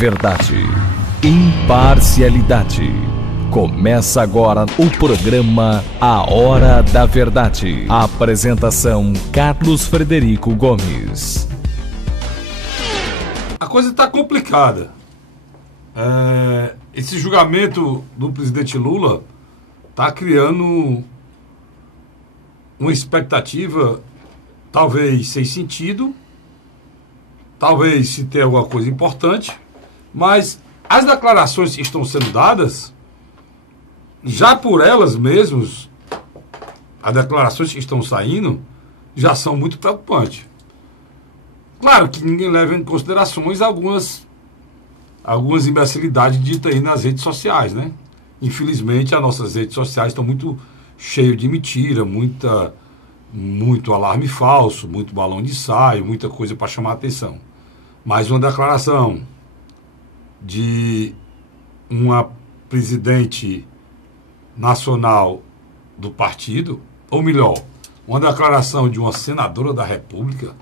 Verdade, imparcialidade. Começa agora o programa A Hora da Verdade. A apresentação: Carlos Frederico Gomes. A coisa está complicada. Esse julgamento do presidente Lula está criando uma expectativa, talvez sem sentido, talvez se tenha alguma coisa importante, mas as declarações que estão sendo dadas, já por elas mesmas, as declarações que estão saindo, já são muito preocupantes. Claro que ninguém leva em considerações algumas imbecilidades ditas aí nas redes sociais, né? Infelizmente, as nossas redes sociais estão muito cheias de mentira, muito alarme falso, muito balão de ensaio, muita coisa para chamar a atenção. Mas uma declaração de uma presidente nacional do partido, ou melhor, uma declaração de uma senadora da República,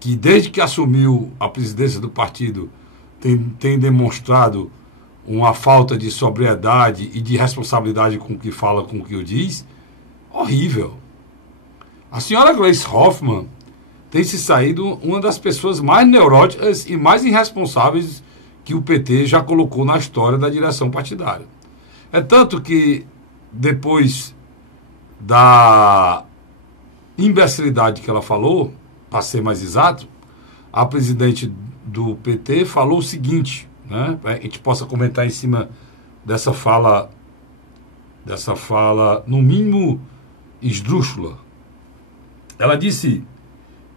que desde que assumiu a presidência do partido tem demonstrado uma falta de sobriedade e de responsabilidade com o que fala, com o que diz, horrível. A senhora Gleisi Hoffmann tem se saído uma das pessoas mais neuróticas e mais irresponsáveis que o PT já colocou na história da direção partidária. É tanto que, depois da imbecilidade que ela falou, para ser mais exato, a presidente do PT falou o seguinte, né, para que a gente possa comentar em cima dessa fala, no mínimo, esdrúxula. Ela disse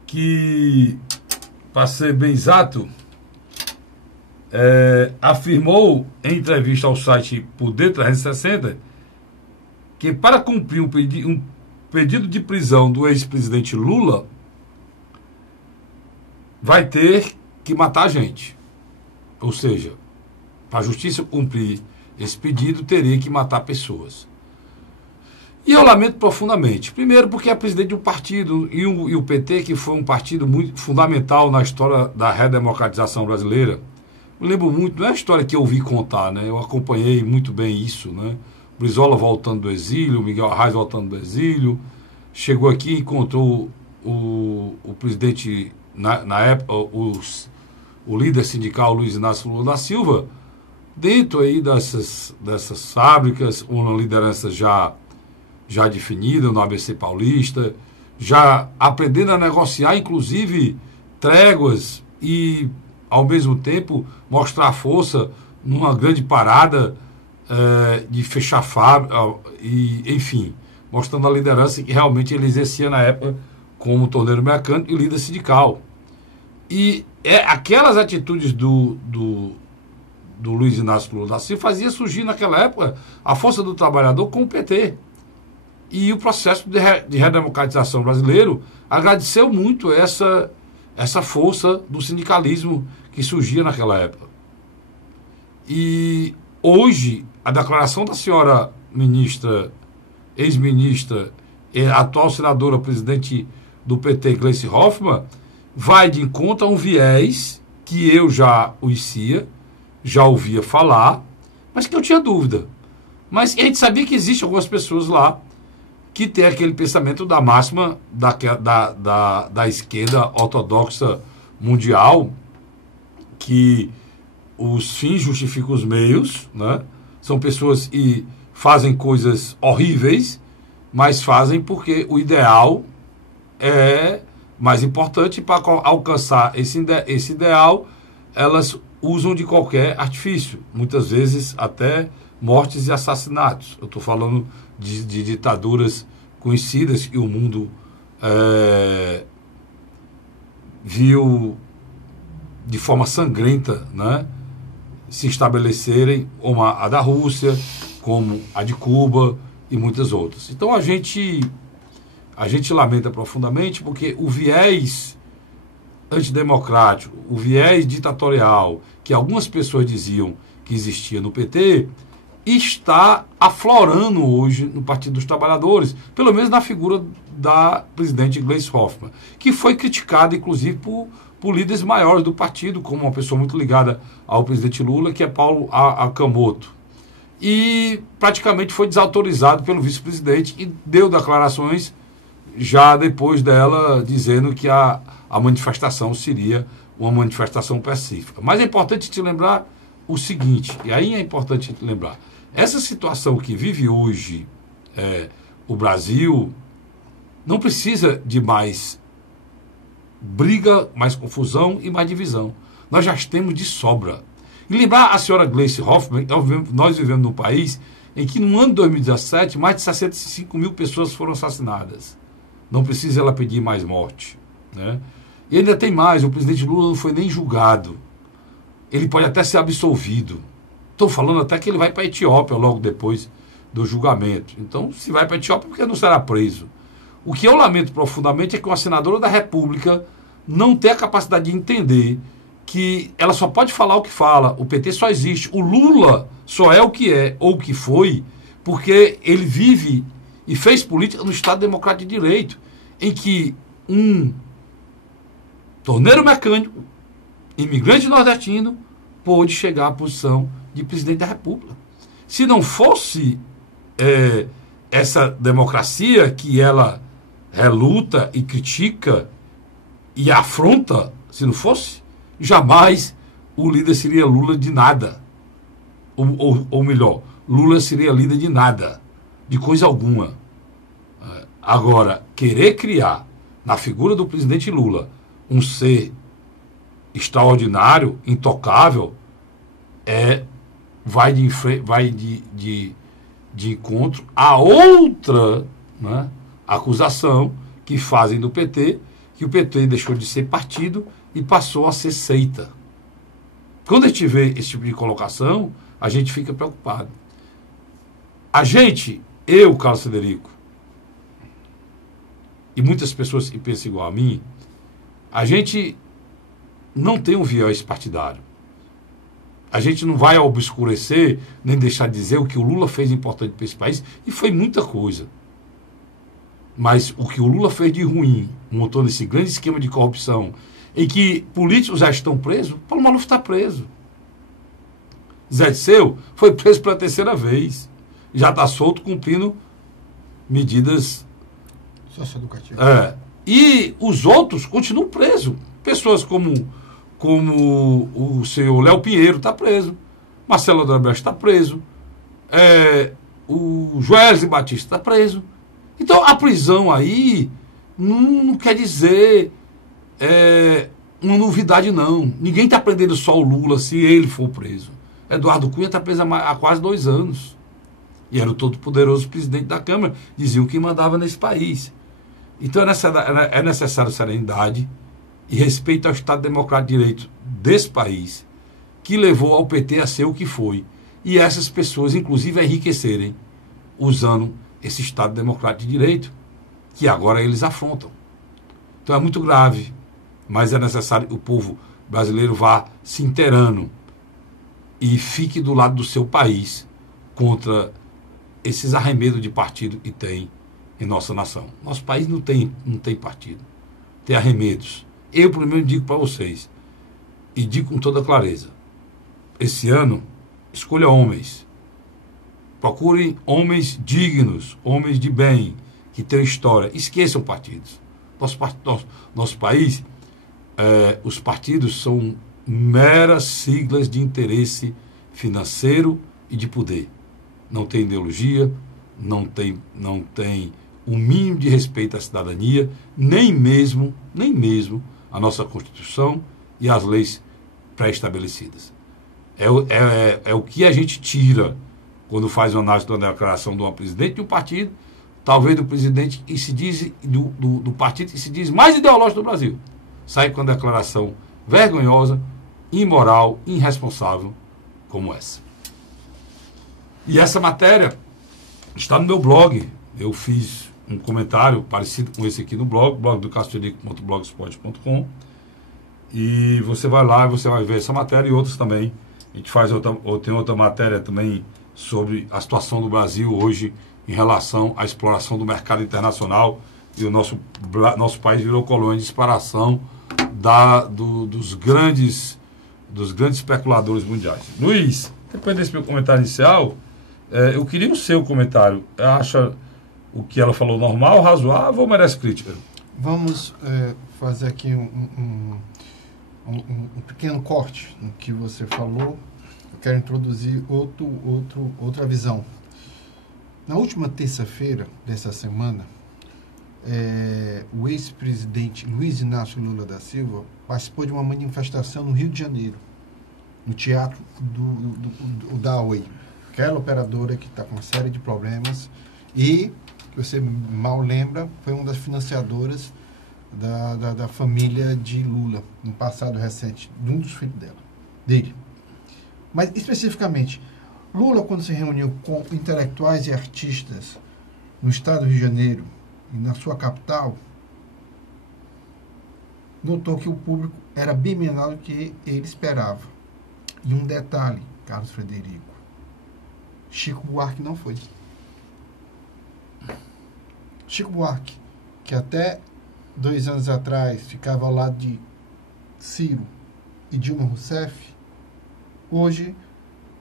que, para ser bem exato, afirmou em entrevista ao site Poder 360 que, para cumprir um pedido de prisão do ex-presidente Lula, vai ter que matar gente. Ou seja, para a justiça cumprir esse pedido, teria que matar pessoas. E eu lamento profundamente. Primeiro, porque é presidente de um partido, e o PT, que foi um partido muito fundamental na história da redemocratização brasileira. Eu lembro muito, não é a história que eu ouvi contar, né? Eu acompanhei muito bem isso, né? Brizola voltando do exílio, Miguel Arraes voltando do exílio, chegou aqui e encontrou o presidente, na época, o líder sindical Luiz Inácio Lula da Silva, dentro aí dessas fábricas, uma liderança já definida no ABC Paulista, já aprendendo a negociar, inclusive, tréguas e, ao mesmo tempo, mostrar força numa grande parada de fechar fábrica, e, enfim, mostrando a liderança que realmente ele exercia na época como torneiro mecânico e líder sindical. E aquelas atitudes do Luiz Inácio Lula da Silva fazia surgir naquela época a força do trabalhador com o PT. E o processo de redemocratização brasileiro agradeceu muito essa força do sindicalismo que surgia naquela época. E hoje, a declaração da senhora ministra, ex-ministra, atual senadora, presidente do PT, Gleisi Hoffmann, vai de encontro a um viés que eu já conhecia, já ouvia falar, mas que eu tinha dúvida. Mas a gente sabia que existem algumas pessoas lá que tem aquele pensamento da máxima da esquerda ortodoxa mundial, que os fins justificam os meios, né? São pessoas que fazem coisas horríveis, mas fazem porque o ideal é mais importante. Para alcançar esse ideal, elas usam de qualquer artifício, muitas vezes até mortes e assassinatos. Eu estou falando de ditaduras conhecidas que o mundo viu de forma sangrenta, né, se estabelecerem, como a da Rússia, como a de Cuba e muitas outras. Então a gente lamenta profundamente, porque o viés antidemocrático, o viés ditatorial, que algumas pessoas diziam que existia no PT, está aflorando hoje no Partido dos Trabalhadores, pelo menos na figura da presidente Gleisi Hoffmann, que foi criticada, inclusive, por líderes maiores do partido, como uma pessoa muito ligada ao presidente Lula, que é Paulo Akamoto. E praticamente foi desautorizado pelo vice-presidente e deu declarações já depois dela dizendo que a manifestação seria uma manifestação pacífica. Mas é importante te lembrar o seguinte, e aí é importante te lembrar, essa situação que vive hoje o Brasil não precisa de mais briga, mais confusão e mais divisão. Nós já temos de sobra. E lembrar a senhora Gleice Hoffmann, nós vivemos num país em que no ano de 2017 mais de 65 mil pessoas foram assassinadas. Não precisa ela pedir mais morte, né? E ainda tem mais, o presidente Lula não foi nem julgado. Ele pode até ser absolvido. Estou falando até que ele vai para a Etiópia logo depois do julgamento. Então, se vai para a Etiópia, por que não será preso? O que eu lamento profundamente é que uma senadora da República não tem a capacidade de entender que ela só pode falar o que fala, o PT só existe, o Lula só é o que é ou o que foi, porque ele vive e fez política no Estado Democrático de Direito, em que um torneiro mecânico, imigrante nordestino, pôde chegar à posição de presidente da República. Se não fosse essa democracia que ela reluta e critica e afronta, se não fosse, jamais o líder seria Lula de nada. Ou melhor, Lula seria líder de nada, de coisa alguma. Agora, querer criar na figura do presidente Lula um ser extraordinário, intocável, vai de encontro a outra, né, acusação que fazem do PT, que o PT deixou de ser partido e passou a ser seita. Quando a gente vê esse tipo de colocação, a gente fica preocupado. Eu, Carlos Frederico, e muitas pessoas que pensam igual a mim, a gente não tem um viés partidário. A gente não vai obscurecer, nem deixar de dizer o que o Lula fez importante para esse país, e foi muita coisa. Mas o que o Lula fez de ruim, montou nesse grande esquema de corrupção, em que políticos já estão presos, Paulo Maluf está preso. Zé Disseu foi preso pela terceira vez. Já está solto, cumprindo medidas socioeducativas. E os outros continuam presos. Pessoas como o senhor Léo Pinheiro está preso, Marcelo Odebrecht está preso, o Joesley Batista está preso. Então a prisão aí não quer dizer uma novidade, não. Ninguém está prendendo só o Lula se ele for preso. Eduardo Cunha está preso há quase 2 anos. E era o todo-poderoso presidente da Câmara, diziam que mandava nesse país. Então é necessário serenidade e respeito ao Estado Democrático de Direito desse país, que levou ao PT a ser o que foi. E essas pessoas, inclusive, a enriquecerem usando esse Estado Democrático de Direito, que agora eles afrontam. Então é muito grave, mas é necessário que o povo brasileiro vá se inteirando e fique do lado do seu país contra esses arremedos de partido que tem em nossa nação. Nosso país não tem partido, tem arremedos. Eu, primeiro, digo para vocês, e digo com toda clareza, esse ano, escolha homens. Procurem homens dignos, homens de bem, que tenham história. Esqueçam partidos. Nosso país, os partidos são meras siglas de interesse financeiro e de poder. Não tem ideologia, não tem o mínimo de respeito à cidadania, nem mesmo a nossa Constituição e as leis pré-estabelecidas. É o que a gente tira quando faz uma análise de uma declaração de uma presidente de um partido, talvez do presidente que se diz, do partido que se diz mais ideológico do Brasil. Sai com uma declaração vergonhosa, imoral, irresponsável como essa. E essa matéria está no meu blog. Eu fiz um comentário parecido com esse aqui no blog do castelico.blogspot.com, e você vai lá e você vai ver essa matéria e outras também. A gente tem outra matéria também sobre a situação do Brasil hoje em relação à exploração do mercado internacional, e o nosso país virou colônia de exploração dos grandes especuladores mundiais. Luiz, depois desse meu comentário inicial, eu queria o seu comentário. Acha o que ela falou normal, razoável ou merece crítica? Vamos fazer aqui um pequeno corte no que você falou. Eu quero introduzir outra visão. Na última terça-feira dessa semana, o ex-presidente Luiz Inácio Lula da Silva participou de uma manifestação no Rio de Janeiro, no teatro da Oi, aquela operadora que está com uma série de problemas e, que você mal lembra, foi uma das financiadoras da família de Lula, no passado recente, de um dos filhos dele. Mas, especificamente, Lula, quando se reuniu com intelectuais e artistas no estado do Rio de Janeiro e na sua capital, notou que o público era bem menor do que ele esperava. E um detalhe, Carlos Frederico, Chico Buarque não foi. Chico Buarque, que até 2 anos atrás ficava ao lado de Ciro e Dilma Rousseff, hoje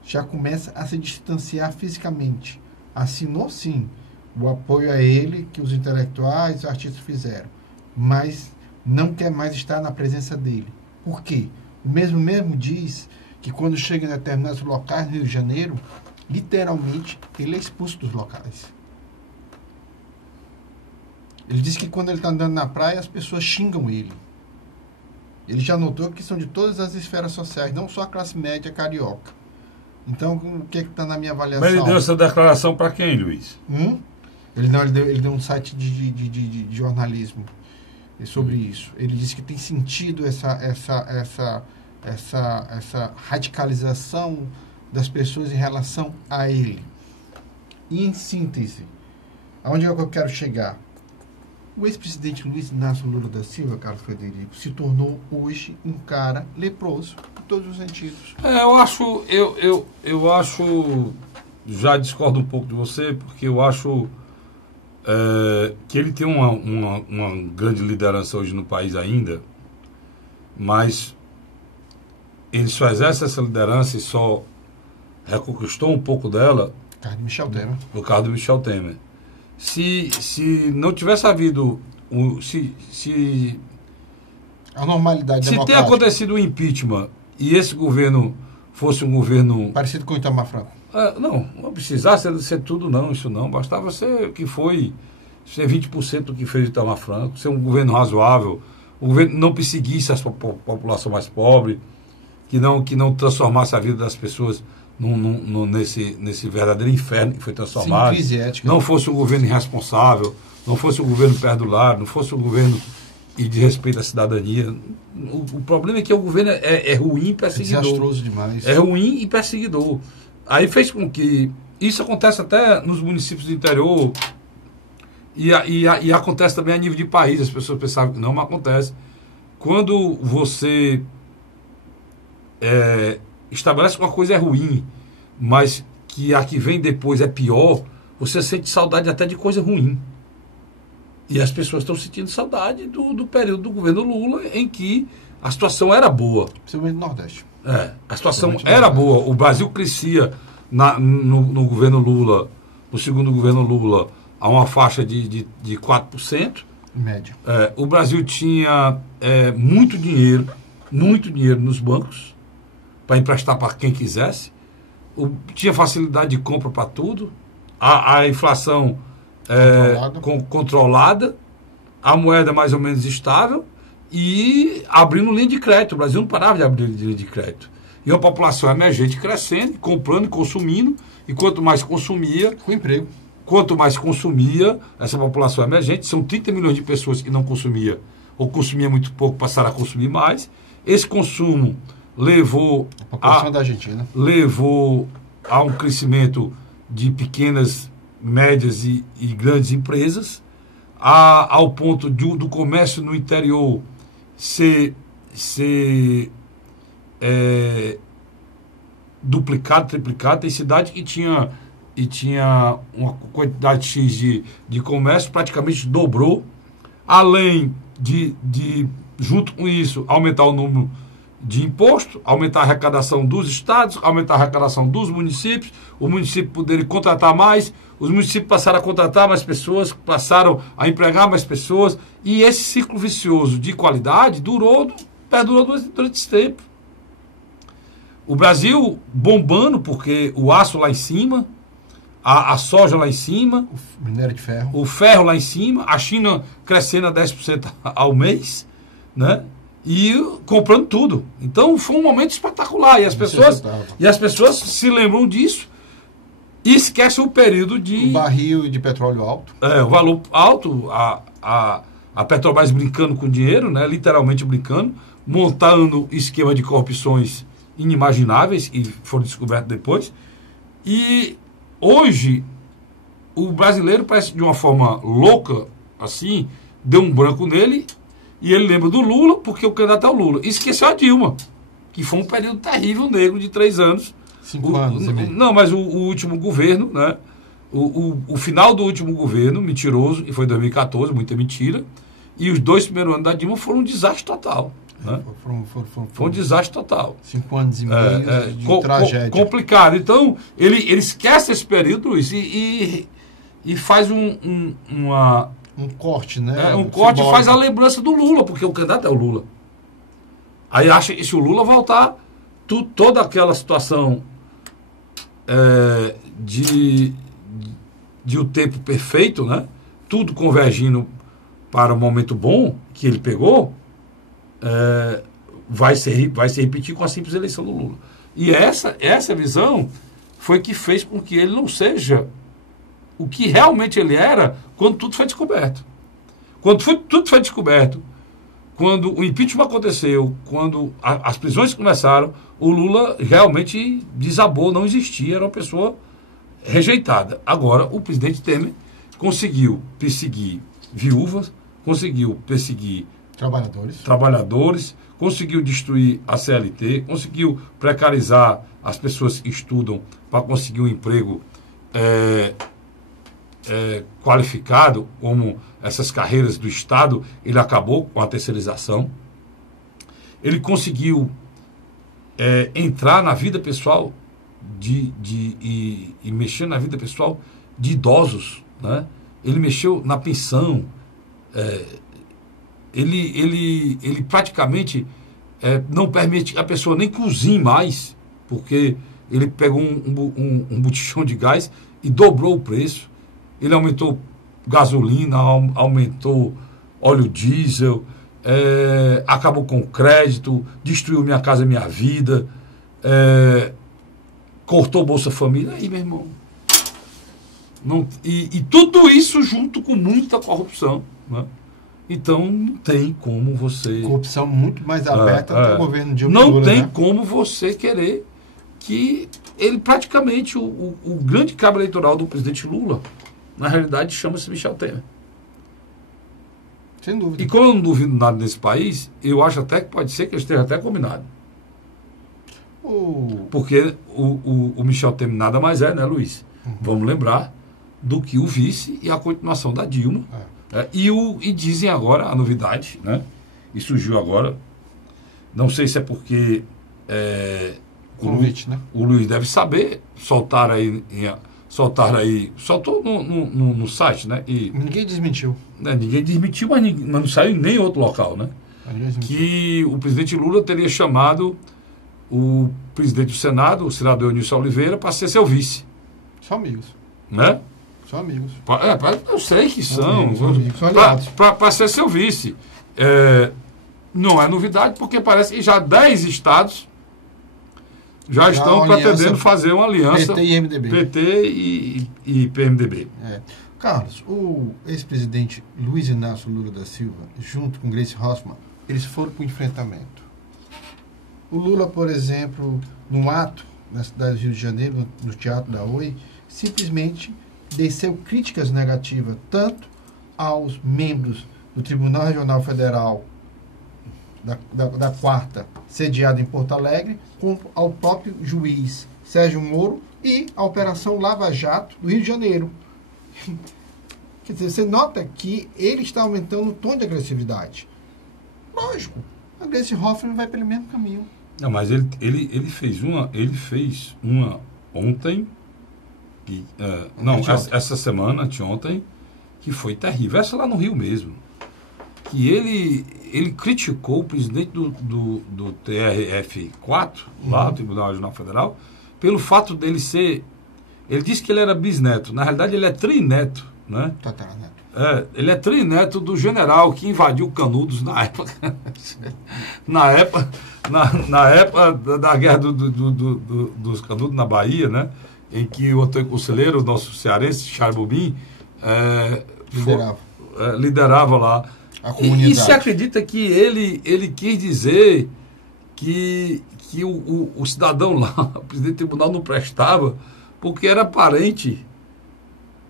já começa a se distanciar fisicamente. Assinou, sim, o apoio a ele que os intelectuais e os artistas fizeram, mas não quer mais estar na presença dele. Por quê? O mesmo diz que quando chega em determinados locais no Rio de Janeiro, literalmente, ele é expulso dos locais. Ele diz que quando ele está andando na praia, as pessoas xingam ele. Ele já notou que são de todas as esferas sociais, não só a classe média carioca. Então, o que está na minha avaliação? Mas ele deu essa declaração para quem, Luiz? Ele deu um site de jornalismo sobre isso. Ele disse que tem sentido essa radicalização das pessoas em relação a ele. E, em síntese, aonde é que eu quero chegar? O ex-presidente Luiz Inácio Lula da Silva, Carlos Frederico, se tornou hoje um cara leproso em todos os sentidos. Eu acho, já discordo um pouco de você, porque eu acho que ele tem uma grande liderança hoje no país ainda, mas ele só exerce essa liderança e só reconquistou um pouco dela no caso do Michel Temer. Se não tivesse havido a normalidade se ter acontecido o impeachment e esse governo fosse um governo parecido com o Itamar Franco, não precisasse ser tudo, isso não, bastava ser o que foi, ser 20% do que fez o Itamar Franco, ser um governo razoável, o governo não perseguisse a população mais pobre, que não transformasse a vida das pessoas nesse verdadeiro inferno que foi transformado. Sim, crise ética. Não fosse um governo irresponsável, não fosse um governo perdulário, não fosse um governo de respeito à cidadania. O problema é que o governo é ruim e perseguidor. É desastroso demais. É ruim e perseguidor. Aí fez com que isso acontece até nos municípios do interior e acontece também a nível de país. As pessoas pensavam que não, mas acontece. Quando você estabelece que uma coisa é ruim, mas que a que vem depois é pior, você sente saudade até de coisa ruim. E as pessoas estão sentindo saudade do período do governo Lula, em que a situação era boa. Principalmente no Nordeste. A situação era boa. O Brasil crescia no governo Lula, no segundo governo Lula, a uma faixa de 4%. Em média. O Brasil tinha muito dinheiro nos bancos, para emprestar para quem quisesse, tinha facilidade de compra para tudo, a inflação controlada, a moeda mais ou menos estável e abrindo linha de crédito. O Brasil não parava de abrir linha de crédito. E a população emergente crescendo, comprando e consumindo, e quanto mais consumia, com emprego. Quanto mais consumia essa população emergente, são 30 milhões de pessoas que não consumia ou consumia muito pouco, passaram a consumir mais. Esse consumo levou da Argentina. Levou a um crescimento de pequenas, médias e grandes empresas, ao ponto do comércio no interior ser duplicado, triplicado. Tem cidade que tinha uma quantidade X de comércio, praticamente dobrou, além de junto com isso, aumentar o número de imposto, aumentar a arrecadação dos estados, aumentar a arrecadação dos municípios, o município poder contratar mais, os municípios passaram a contratar mais pessoas, passaram a empregar mais pessoas, e esse ciclo vicioso de qualidade perdurou durante esse tempo. O Brasil bombando, porque o aço lá em cima, a soja lá em cima, O minério de ferro. o ferro lá em cima, a China crescendo a 10% ao mês, né? E comprando tudo. Então foi um momento espetacular. E as pessoas se lembram disso e esquecem o período de... O barril de petróleo alto. O valor alto, a Petrobras brincando com dinheiro, né? Literalmente brincando, montando esquema de corrupções inimagináveis, e foram descobertos depois. E hoje, o brasileiro parece de uma forma louca, assim, deu um branco nele, e ele lembra do Lula, porque o candidato é o Lula. E esqueceu a Dilma, que foi um período terrível negro de 3 anos. 5 anos e meio. Não, mas o último governo, né? O final do último governo, mentiroso, e foi em 2014, muita mentira. E os 2 primeiros anos da Dilma foram um desastre total. Né? Foi um desastre total. 5 anos e meio de tragédia. Complicado. Então, ele esquece esse período, Luiz, e faz um corte, né? Um corte e faz a lembrança do Lula, porque o candidato é o Lula. Aí acha que se o Lula voltar, toda aquela situação de o tempo perfeito, né? Tudo convergindo para o momento bom que ele pegou, vai se repetir com a simples eleição do Lula. E essa visão foi que fez com que ele não seja o que realmente ele era quando tudo foi descoberto. Tudo foi descoberto, quando o impeachment aconteceu, quando as prisões começaram, o Lula realmente desabou, não existia, era uma pessoa rejeitada. Agora, o presidente Temer conseguiu perseguir viúvas, conseguiu perseguir trabalhadores, conseguiu destruir a CLT, conseguiu precarizar as pessoas que estudam para conseguir um emprego qualificado, como essas carreiras do Estado. Ele acabou com a terceirização. Ele conseguiu entrar na vida pessoal e mexer na vida pessoal de idosos, né? Ele mexeu na pensão. Ele praticamente não permite que a pessoa nem cozinhe mais, porque ele pegou um botijão de gás e dobrou o preço. Ele aumentou gasolina, aumentou óleo diesel, acabou com o crédito, destruiu Minha Casa Minha Vida, cortou Bolsa Família. Aí, meu irmão, e tudo isso junto com muita corrupção, né? Então não tem como você... Corrupção muito mais aberta do que o governo de Lula. Não tem como você querer que ele praticamente, o grande cabo eleitoral do presidente Lula, na realidade chama-se Michel Temer. Sem dúvida. E como eu não duvido nada nesse país, eu acho até que pode ser que esteja até combinado. Porque o Michel Temer nada mais é, né, Luiz? Uhum. Vamos lembrar do que o vice e a continuação da Dilma. E dizem agora a novidade, né? E surgiu agora. Não sei se é porque convite, né? O Luiz deve saber, soltou no site, né? E ninguém desmentiu. Ninguém desmentiu, mas não saiu em nem outro local, né? Que o presidente Lula teria chamado o presidente do Senado, o senador Nilson Oliveira, para ser seu vice. São amigos. Né? São amigos. Eu sei que são. São aliados. Para ser seu vice. Não é novidade, porque parece que já 10 estados já estão pretendendo fazer uma aliança. PT e MDB. PT e PMDB. Carlos, o ex-presidente Luiz Inácio Lula da Silva, junto com Gleice Hoffmann, eles foram para o enfrentamento. O Lula, por exemplo, num ato na cidade do Rio de Janeiro, no Teatro da Oi, simplesmente desceu críticas negativas tanto aos membros do Tribunal Regional Federal da Quarta, sediado em Porto Alegre, como ao próprio juiz Sérgio Moro e a Operação Lava Jato do Rio de Janeiro. Quer dizer, você nota que ele está aumentando o tom de agressividade. Lógico. A Gleisi Hoffmann vai pelo mesmo caminho. Não, mas ele fez uma ontem, essa semana, anteontem, que foi terrível. Essa lá no Rio mesmo. Que ele criticou o presidente do TRF4, lá do Tribunal Regional Federal, pelo fato dele ser... Ele disse que ele era bisneto. Na realidade, ele é trineto, né? Tataraneto. Ele é trineto do general que invadiu Canudos na época... na época da guerra dos Canudos na Bahia, né? Em que o atual conselheiro, o nosso cearense, Charles Bobin, liderava lá. A comunidade. E se acredita que ele quis dizer que o cidadão lá, o presidente do tribunal, não prestava, porque era parente,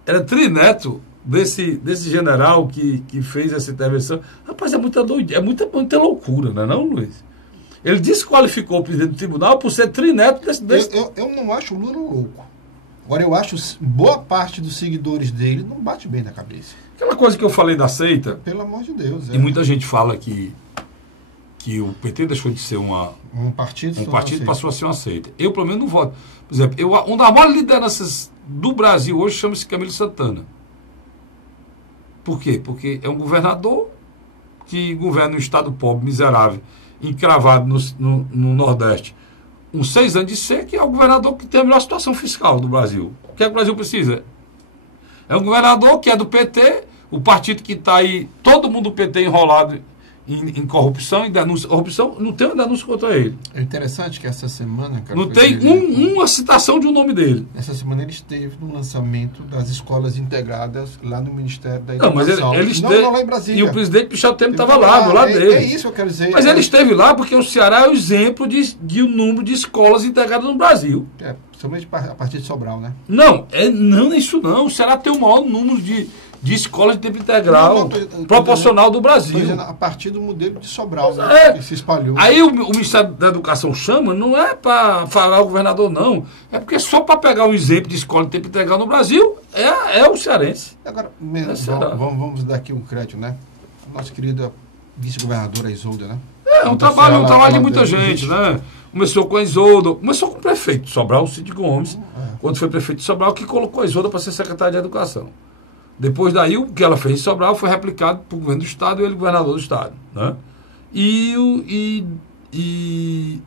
era trineto desse general que fez essa intervenção. Rapaz, é muita doideira, muita loucura, não é não, Luiz? Ele desqualificou o presidente do tribunal por ser trineto desse... Eu não acho o Lula louco. Agora, eu acho boa parte dos seguidores dele não bate bem na cabeça. Aquela coisa que eu falei da seita... Pelo amor de Deus. E muita gente fala que o PT deixou de ser um partido passou a ser uma seita. Eu, pelo menos, não voto. Por exemplo, uma das maiores lideranças do Brasil hoje chama-se Camilo Santana. Por quê? Porque é um governador que governa um estado pobre, miserável, encravado no Nordeste. Uns 6 anos de ser, que é o governador que tem a melhor situação fiscal do Brasil. O que é que o Brasil precisa? É um governador que é do PT, o partido que está aí, todo mundo do PT enrolado em corrupção, em denúncia. Corrupção, não tem uma denúncia contra ele. É interessante que essa semana... Cara, não tem uma citação de um nome dele. Essa semana ele esteve no lançamento das escolas integradas lá no Ministério da Educação. Não, mas ele esteve... Não, lá em Brasília. E o presidente Michel Temer estava lá, do lado dele. É isso que eu quero dizer. Mas ele esteve lá porque o Ceará é o exemplo de um número de escolas integradas no Brasil. Principalmente a partir de Sobral, né? Não é isso não. O Ceará tem o maior número de escolas de tempo integral proporcional do Brasil. A partir do modelo de Sobral, né, que se espalhou. Aí o Ministério da Educação chama, não é para falar o governador, não. É porque só para pegar um exemplo de escola de tempo integral no Brasil é o cearense. Agora, vamos dar aqui um crédito, né? Nossa querida vice-governadora Isolda, né? É um trabalho de muita gente, né? Começou com a Isolda, começou com o prefeito de Sobral, o Cid Gomes, quando foi prefeito de Sobral, que colocou a Isolda para ser secretária de Educação. Depois daí, o que ela fez em Sobral foi replicado para o governo do Estado e ele governador do Estado. Né? E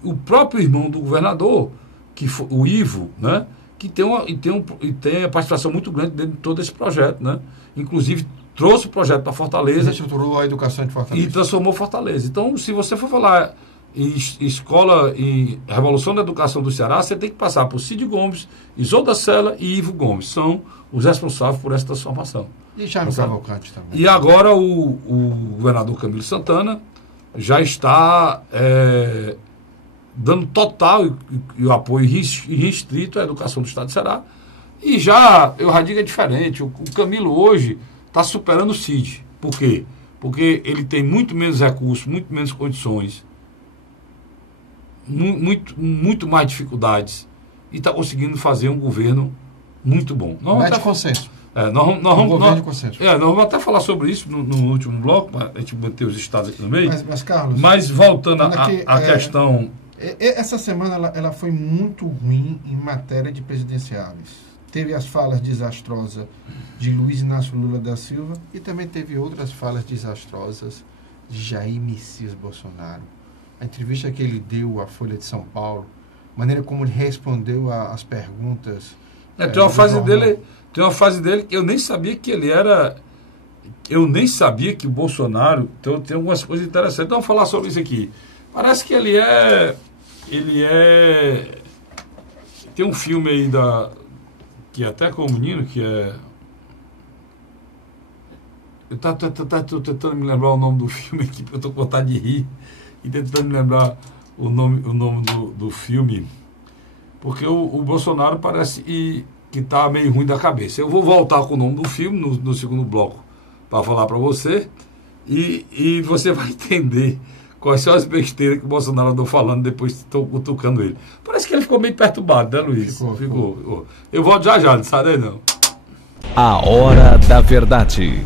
o próprio irmão do governador, que foi o Ivo, né? Que tem a participação muito grande dentro de todo esse projeto. Né? Inclusive, trouxe o projeto para Fortaleza. Estruturou a educação de Fortaleza. E transformou Fortaleza. Então, se você for falar em escola, em Revolução da Educação do Ceará, você tem que passar por Cid Gomes, Isolda Sela e Ivo Gomes. São os responsáveis por essa transformação. E Jaime Cavalcante também. E agora o governador Camilo Santana já está dando total e apoio restrito à educação do Estado do Ceará. E eu digo é diferente. O Camilo hoje está superando o Cid. Por quê? Porque ele tem muito menos recursos, muito menos condições, muito mais dificuldades e está conseguindo fazer um governo muito bom. Mete consenso. Nós vamos até falar sobre isso no último bloco, para a gente manter os estados aqui no meio. Mas Carlos... Mas voltando à questão... Essa semana ela foi muito ruim em matéria de presidenciáveis. Teve as falas desastrosas de Luiz Inácio Lula da Silva e também teve outras falas desastrosas de Jair Messias Bolsonaro. A entrevista que ele deu à Folha de São Paulo, a maneira como ele respondeu às perguntas... Tem uma fase dele que eu nem sabia que ele era... Eu nem sabia que o Bolsonaro... Então, tem algumas coisas interessantes. Então, vamos falar sobre isso aqui. Parece que ele é... Tem um filme aí que é até com o menino, que é... Eu tô tentando me lembrar o nome do filme aqui, porque eu tô com vontade de rir. E tentando me lembrar o nome do filme. Porque o Bolsonaro parece que está meio ruim da cabeça. Eu vou voltar com o nome do filme no segundo bloco para falar para você e você vai entender quais são as besteiras que o Bolsonaro andou falando depois que estou cutucando ele. Parece que ele ficou meio perturbado, né, Luiz? Ficou. Eu volto já, não sai daí não. A Hora da Verdade.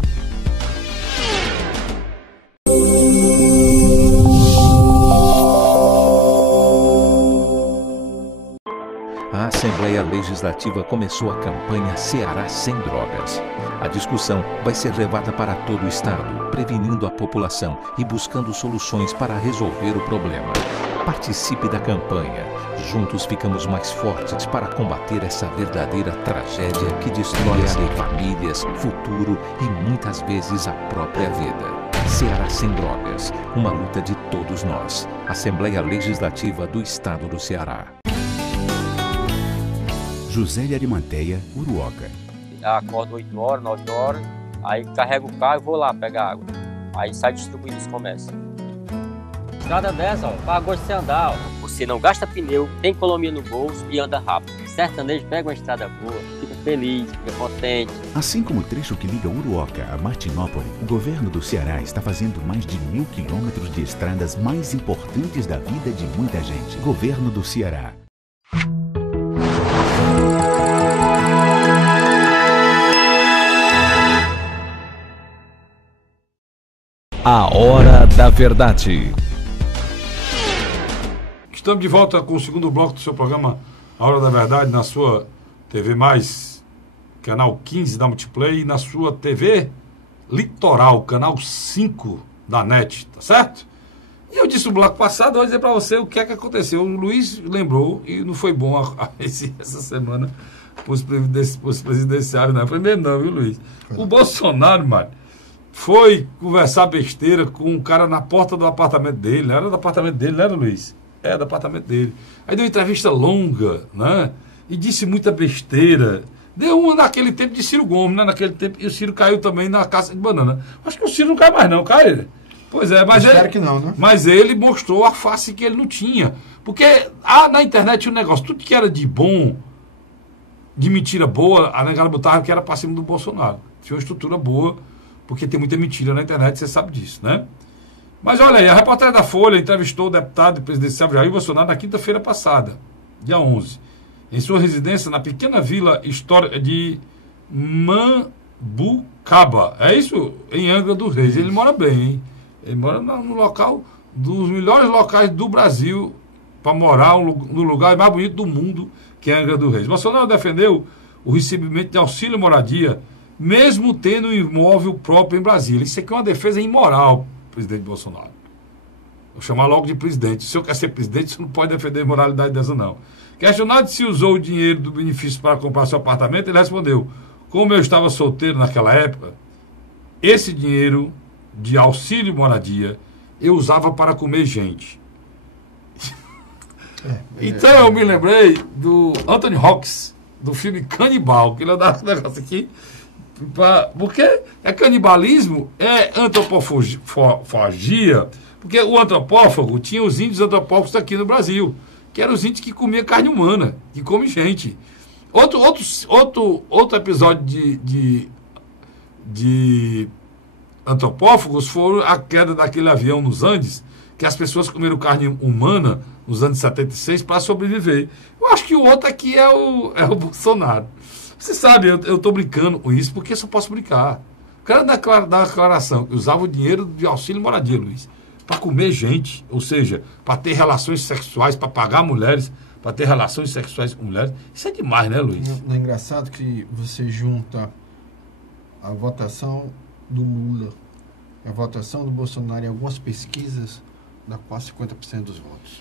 A Assembleia Legislativa começou a campanha Ceará Sem Drogas. A discussão vai ser levada para todo o estado, prevenindo a população e buscando soluções para resolver o problema. Participe da campanha. Juntos ficamos mais fortes para combater essa verdadeira tragédia que destrói famílias, futuro e muitas vezes a própria vida. Ceará Sem Drogas, uma luta de todos nós. Assembleia Legislativa do Estado do Ceará. José de Arimanteia, Uruoca. Acordo 8 horas, 9 horas, aí carrego o carro e vou lá pegar água. Aí sai distribuindo os comércios. Estrada dessa, ó, para gosto de você andar, ó. Você não gasta pneu, tem economia no bolso e anda rápido. Sertanejo pega uma estrada boa, fica feliz, fica contente. Assim como o trecho que liga Uruoca a Martinópole, o governo do Ceará está fazendo mais de 1.000 quilômetros de estradas mais importantes da vida de muita gente. Governo do Ceará. A Hora da Verdade. Estamos de volta com o segundo bloco do seu programa A Hora da Verdade, na sua TV Mais, canal 15 da Multiplay, e na sua TV Litoral, canal 5 da NET, tá certo? E eu disse no bloco passado, vou dizer para você o que é que aconteceu. O Luiz lembrou, e não foi bom essa semana para os presidenciários, não. Foi mesmo não, viu, Luiz? O Bolsonaro, mano, foi conversar besteira com um cara na porta do apartamento dele. Não era do apartamento dele, não era, Luiz? É, do apartamento dele. Aí deu uma entrevista longa, né? E disse muita besteira. Deu uma naquele tempo de Ciro Gomes, né? Naquele tempo, e o Ciro caiu também na caça de banana. Acho que o Ciro não cai mais não, cai ele. Pois é, mas espero que não, né? Mas ele mostrou a face que ele não tinha. Porque na internet tinha um negócio, tudo que era de bom, de mentira boa, a negada botava que era pra cima do Bolsonaro. Tinha uma estrutura boa, porque tem muita mentira na internet, você sabe disso, né? Mas olha aí, a reportagem da Folha entrevistou o deputado presidencial Jair Bolsonaro na quinta-feira passada, dia 11, em sua residência na pequena vila histórica de Mambucaba. É isso? Em Angra dos Reis. Ele mora bem, hein? Ele mora no local dos melhores locais do Brasil para morar no lugar mais bonito do mundo, que é Angra dos Reis. Bolsonaro defendeu o recebimento de auxílio moradia, mesmo tendo um imóvel próprio em Brasília. Isso aqui é uma defesa imoral, presidente Bolsonaro. Vou chamar logo de presidente. Se o senhor quer ser presidente, você não pode defender moralidade dessa, não. Questionado se usou o dinheiro do benefício para comprar seu apartamento, ele respondeu: como eu estava solteiro naquela época, esse dinheiro de auxílio moradia eu usava para comer gente. Então eu me lembrei do Anthony Hawks, do filme Canibal, que ele dá esse negócio aqui. Porque é canibalismo, é antropofagia, porque o antropófago tinha os índios antropófagos aqui no Brasil, que eram os índios que comiam carne humana, que comem gente. Outro episódio de antropófagos foram a queda daquele avião nos Andes, que as pessoas comeram carne humana nos anos 76 para sobreviver. Eu acho que o outro aqui é o Bolsonaro. Você sabe, eu estou brincando com isso porque eu só posso brincar. O cara da declaração que usava o dinheiro de auxílio moradia, Luiz, para comer gente, ou seja, para ter relações sexuais, para pagar mulheres, para ter relações sexuais com mulheres. Isso é demais, né, Luiz? Não é engraçado que você junta a votação do Lula, a votação do Bolsonaro em algumas pesquisas, dá quase 50% dos votos.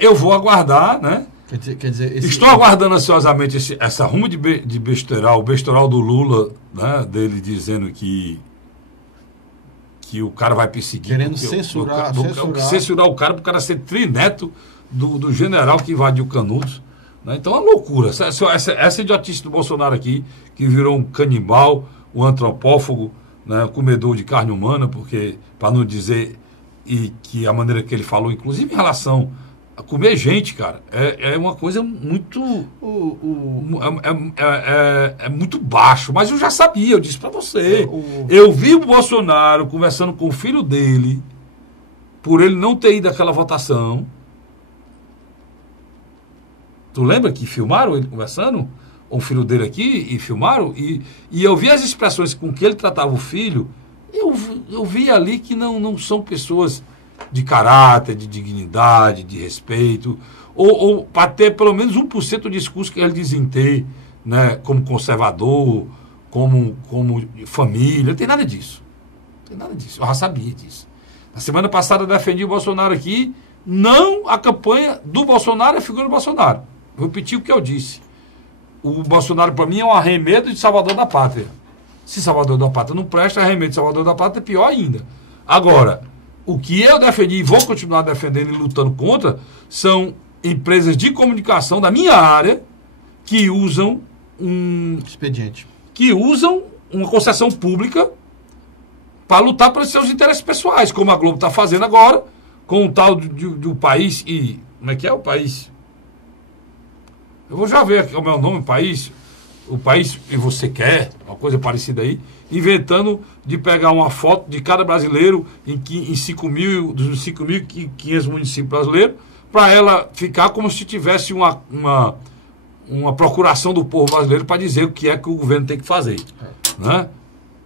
Eu vou aguardar, né? Quer dizer, estou aguardando ansiosamente essa ruma de besteirol, o besteirol do Lula, né, dele dizendo que o cara vai perseguir. Querendo censurar o cara para o cara ser trineto do general que invadiu Canudos. Né? Então é uma loucura. Essa idiotice do Bolsonaro aqui, que virou um canibal, um antropófago, né, comedor de carne humana, porque, para não dizer, e que a maneira que ele falou, inclusive em relação a comer gente, cara, é uma coisa muito é muito baixo, mas eu já sabia, eu disse pra você, eu vi o Bolsonaro conversando com o filho dele, por ele não ter ido àquela votação. Tu lembra que filmaram ele conversando com o filho dele aqui, e filmaram, e eu vi as expressões com que ele tratava o filho, eu vi ali que não são pessoas de caráter, de dignidade, de respeito, ou para ter pelo menos 1% do discurso que eles dizem ter, né, como conservador, como família. Não tem nada disso. Não tem nada disso. Eu já sabia disso. Na semana passada eu defendi o Bolsonaro aqui, não a campanha do Bolsonaro e a figura do Bolsonaro. Vou repetir o que eu disse. O Bolsonaro, para mim, é um arremedo de salvador da pátria. Se salvador da pátria não presta, arremedo de salvador da pátria é pior ainda. Agora, o que eu defendi e vou continuar defendendo e lutando contra são empresas de comunicação da minha área que usam expediente. Que usam uma concessão pública para lutar pelos seus interesses pessoais, como a Globo está fazendo agora, com o tal do país e... Como é que é o país? Eu vou já ver aqui o meu nome, o país e você quer, uma coisa parecida aí, inventando de pegar uma foto de cada brasileiro em 5.500 municípios brasileiros, para ela ficar como se tivesse uma procuração do povo brasileiro para dizer o que é que o governo tem que fazer, né?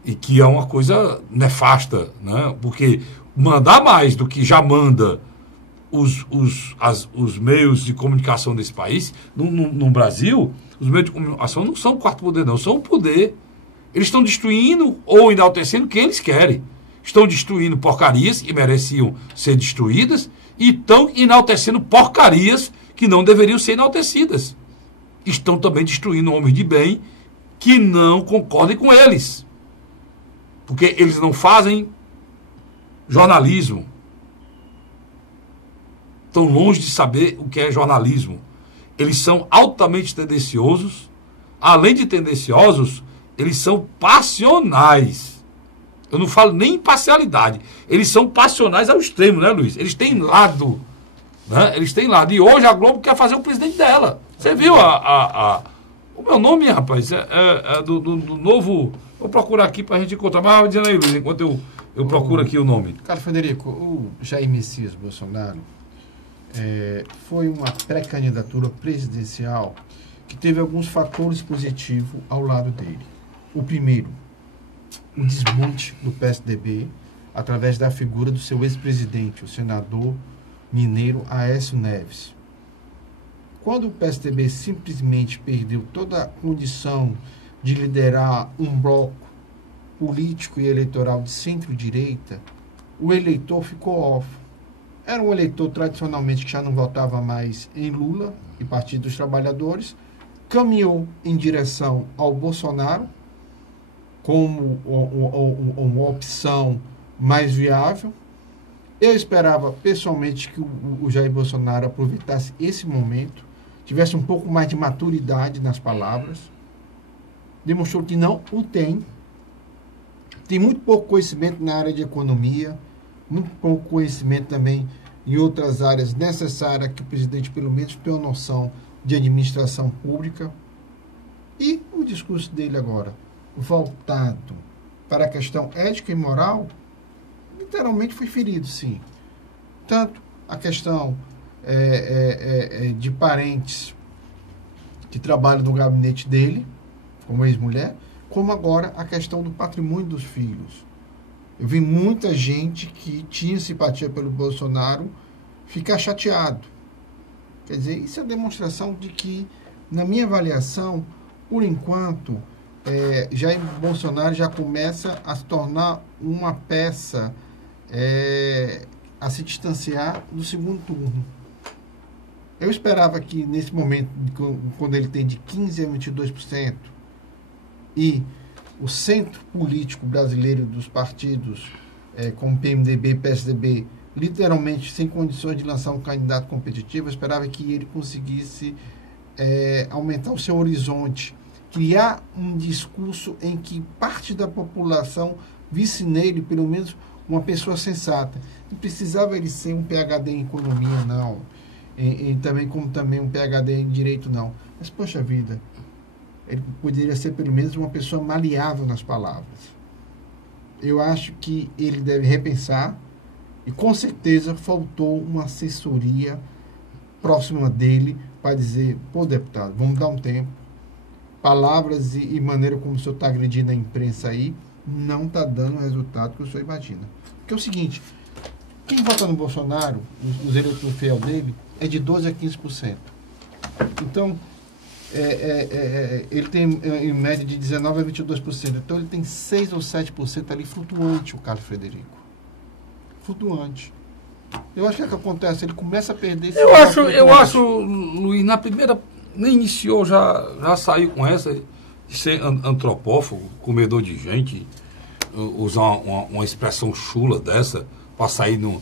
E que é uma coisa nefasta, né? Porque mandar mais do que já manda os meios de comunicação desse país, no Brasil, os meios de comunicação não são o quarto poder, não, são o poder. Eles estão destruindo ou enaltecendo quem eles querem. Estão destruindo porcarias e mereciam ser destruídas, e estão enaltecendo porcarias que não deveriam ser enaltecidas. Estão também destruindo homens de bem que não concordem com eles. Porque eles não fazem jornalismo. Estão longe de saber o que é jornalismo. Eles são altamente tendenciosos. Além de tendenciosos, eles são passionais. Eu não falo nem imparcialidade. Eles são passionais ao extremo, né, Luiz? Eles têm lado. Né? Eles têm lado. E hoje a Globo quer fazer o presidente dela. Você viu o meu nome, rapaz? É do novo... Vou procurar aqui para a gente encontrar. Mas vai dizendo aí, Luiz, enquanto eu procuro aqui o nome. Carlos Frederico, o Jair Messias Bolsonaro foi uma pré-candidatura presidencial que teve alguns fatores positivos ao lado dele. O primeiro, o desmonte do PSDB através da figura do seu ex-presidente, o senador mineiro Aécio Neves. Quando o PSDB simplesmente perdeu toda a condição de liderar um bloco político e eleitoral de centro-direita, o eleitor ficou órfão. Era um eleitor tradicionalmente que já não votava mais em Lula e Partido dos Trabalhadores, caminhou em direção ao Bolsonaro como uma opção mais viável. Eu esperava pessoalmente que o Jair Bolsonaro aproveitasse esse momento, tivesse um pouco mais de maturidade nas palavras. Demonstrou que não o tem. Tem muito pouco conhecimento na área de economia, muito pouco conhecimento também em outras áreas necessárias que o presidente pelo menos tenha uma noção de administração pública. E o discurso dele agora, voltado para a questão ética e moral, literalmente foi ferido, sim. Tanto a questão de parentes que trabalham no gabinete dele, como ex-mulher, como agora a questão do patrimônio dos filhos. Eu vi muita gente que tinha simpatia pelo Bolsonaro ficar chateado. Quer dizer, isso é demonstração de que, na minha avaliação, por enquanto, Jair Bolsonaro já começa a se tornar uma peça a se distanciar do segundo turno. Eu esperava que, nesse momento, quando ele tem de 15% a 22%, e o centro político brasileiro dos partidos, como PMDB e PSDB, literalmente sem condições de lançar um candidato competitivo, eu esperava que ele conseguisse aumentar o seu horizonte, criar um discurso em que parte da população visse nele, pelo menos, uma pessoa sensata. Não precisava ele ser um PhD em economia, não. Como também um PhD em direito, não. Mas, poxa vida, ele poderia ser pelo menos uma pessoa maleável nas palavras. Eu acho que ele deve repensar, e com certeza faltou uma assessoria próxima dele para dizer: pô, deputado, vamos dar um tempo. Palavras e maneira como o senhor está agredindo a imprensa aí não está dando o resultado que o senhor imagina. Porque é o seguinte, quem vota no Bolsonaro, os eleitores fiel dele, é de 12% a 15%. Então, ele tem em média de 19% a 22%. Então, ele tem 6% ou 7% ali flutuante, o Carlos Frederico. Flutuante. Eu acho que é o que acontece, ele começa a perder... Eu acho, Luiz, na primeira, nem iniciou, já saiu com essa de ser antropófago, comedor de gente, usar uma expressão chula dessa para sair um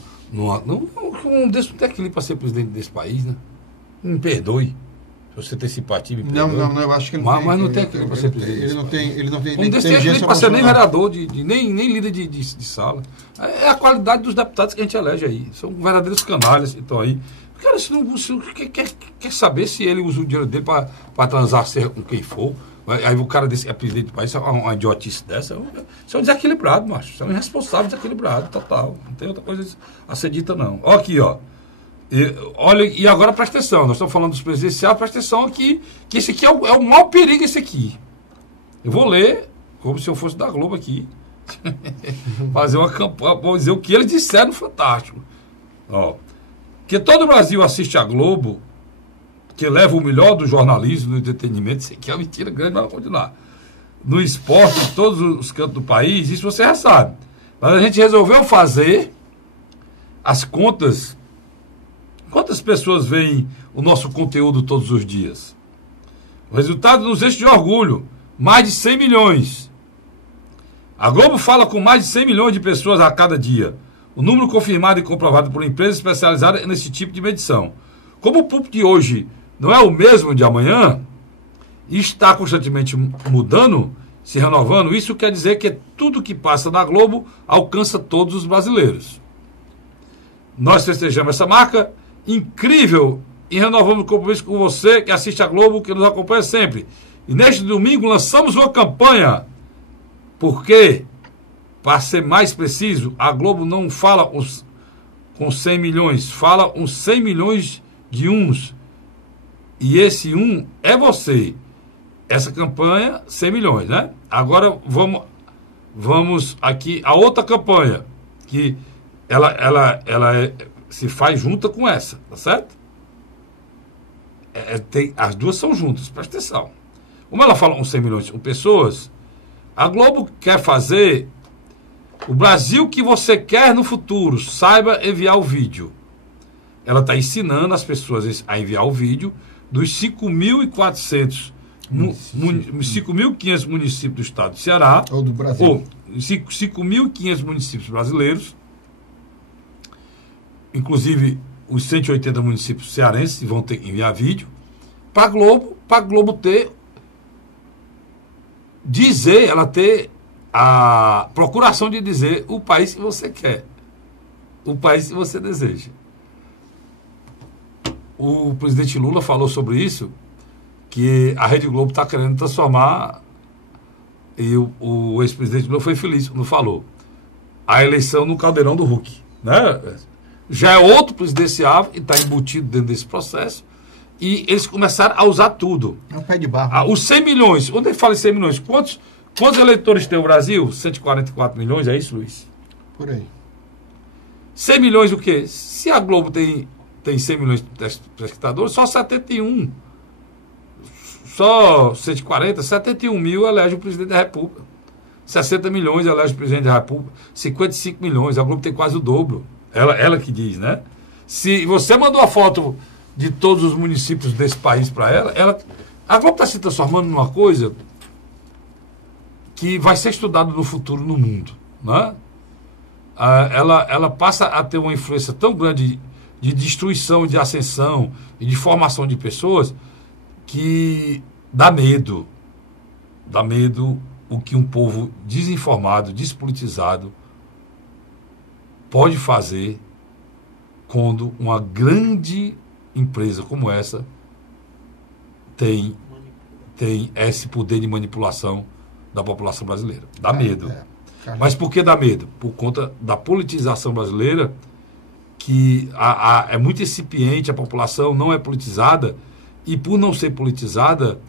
desse não tem aquilo para ser presidente desse país, né? Me perdoe. Se você tem simpatia, me perdoe. Não, eu acho que ele não tem. Mas não tem aquilo para ser presidente. Ele não tem um desse tem para ser nem vereador, nem líder de sala. É a qualidade dos deputados que a gente elege aí. São verdadeiros canalhas que estão aí. Cara, quer saber se ele usa o dinheiro dele para transar com quem for. Aí o cara desse é presidente do país, uma idiotice dessa. Isso é um desequilibrado, macho. Isso é um irresponsável, desequilibrado, total. Não tem outra coisa a ser dita, não. Ó aqui, ó. Olha, e agora presta atenção, nós estamos falando dos presidenciais, presta atenção aqui, que esse aqui é o maior perigo, esse aqui. Eu vou ler, como se eu fosse da Globo aqui, fazer uma campanha, vou dizer o que eles disseram no Fantástico. Ó, que todo o Brasil assiste a Globo, que leva o melhor do jornalismo, do entretenimento, isso aqui é uma mentira grande, mas vamos continuar. No esporte, em todos os cantos do país, isso você já sabe. Mas a gente resolveu fazer as contas. Quantas pessoas veem o nosso conteúdo todos os dias? O resultado nos enche de orgulho. Mais de 100 milhões. A Globo fala com mais de 100 milhões de pessoas a cada dia. O número confirmado e comprovado por empresas especializadas nesse tipo de medição. Como o público de hoje não é o mesmo de amanhã, e está constantemente mudando, se renovando, isso quer dizer que tudo que passa na Globo alcança todos os brasileiros. Nós festejamos essa marca incrível e renovamos o compromisso com você que assiste a Globo, que nos acompanha sempre. E neste domingo lançamos uma campanha, porque, para ser mais preciso, a Globo não fala com 100 milhões, fala uns 100 milhões de uns. E esse um é você. Essa campanha, 100 milhões, né? Agora vamos aqui a outra campanha, que ela se faz junta com essa, tá certo? As duas são juntas, presta atenção. Como ela fala com 100 milhões de pessoas, a Globo quer fazer o Brasil que você quer no futuro. Saiba enviar o vídeo. Ela está ensinando as pessoas a enviar o vídeo dos 5.400 5.500 municípios do estado do Ceará, ou do Brasil, ou 5.500 municípios brasileiros, inclusive os 180 municípios cearenses vão ter que enviar vídeo para a Globo ter a procuração de dizer o país que você quer, o país que você deseja. O presidente Lula falou sobre isso, que a Rede Globo está querendo transformar, e o ex-presidente Lula foi feliz quando falou, a eleição no caldeirão do Hulk, né? Já é outro presidenciável e está embutido dentro desse processo, e eles começaram a usar tudo. É um pé de barro. Os 100 milhões, quando ele fala em 100 milhões, quantos eleitores tem o Brasil? 144 milhões, é isso, Luiz? Por aí. 100 milhões o quê? Se a Globo tem 100 milhões de telespectadores, só 71. Só 140, 71 mil elege o presidente da República. 60 milhões elege o presidente da República. 55 milhões, a Globo tem quase o dobro. Ela que diz, né? Se você mandou a foto de todos os municípios desse país para ela, a Globo está se transformando numa coisa que vai ser estudada no futuro no mundo, né? Ela passa a ter uma influência tão grande de destruição, de ascensão e de formação de pessoas que dá medo o que um povo desinformado, despolitizado pode fazer quando uma grande empresa como essa tem esse poder de manipulação da população brasileira. Dá medo. Mas por que dá medo? Por conta da politização brasileira, que é muito incipiente, a população não é politizada, e por não ser politizada,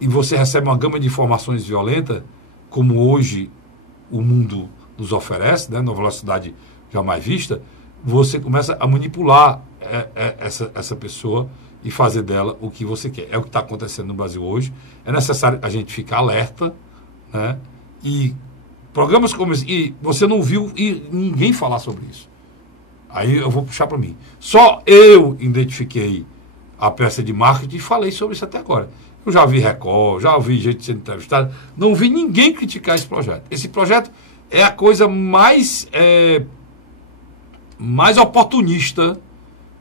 e você recebe uma gama de informações violentas, como hoje o mundo nos oferece, né, numa velocidade jamais vista, você começa a manipular essa pessoa e fazer dela o que você quer. É o que está acontecendo no Brasil hoje. É necessário a gente ficar alerta, né? E programas como esse, e você não viu e ninguém falar sobre isso. Aí eu vou puxar para mim. Só eu identifiquei a peça de marketing e falei sobre isso até agora. Eu já vi Record, já ouvi gente sendo entrevistado, não vi ninguém criticar esse projeto. Esse projeto é a coisa mais oportunista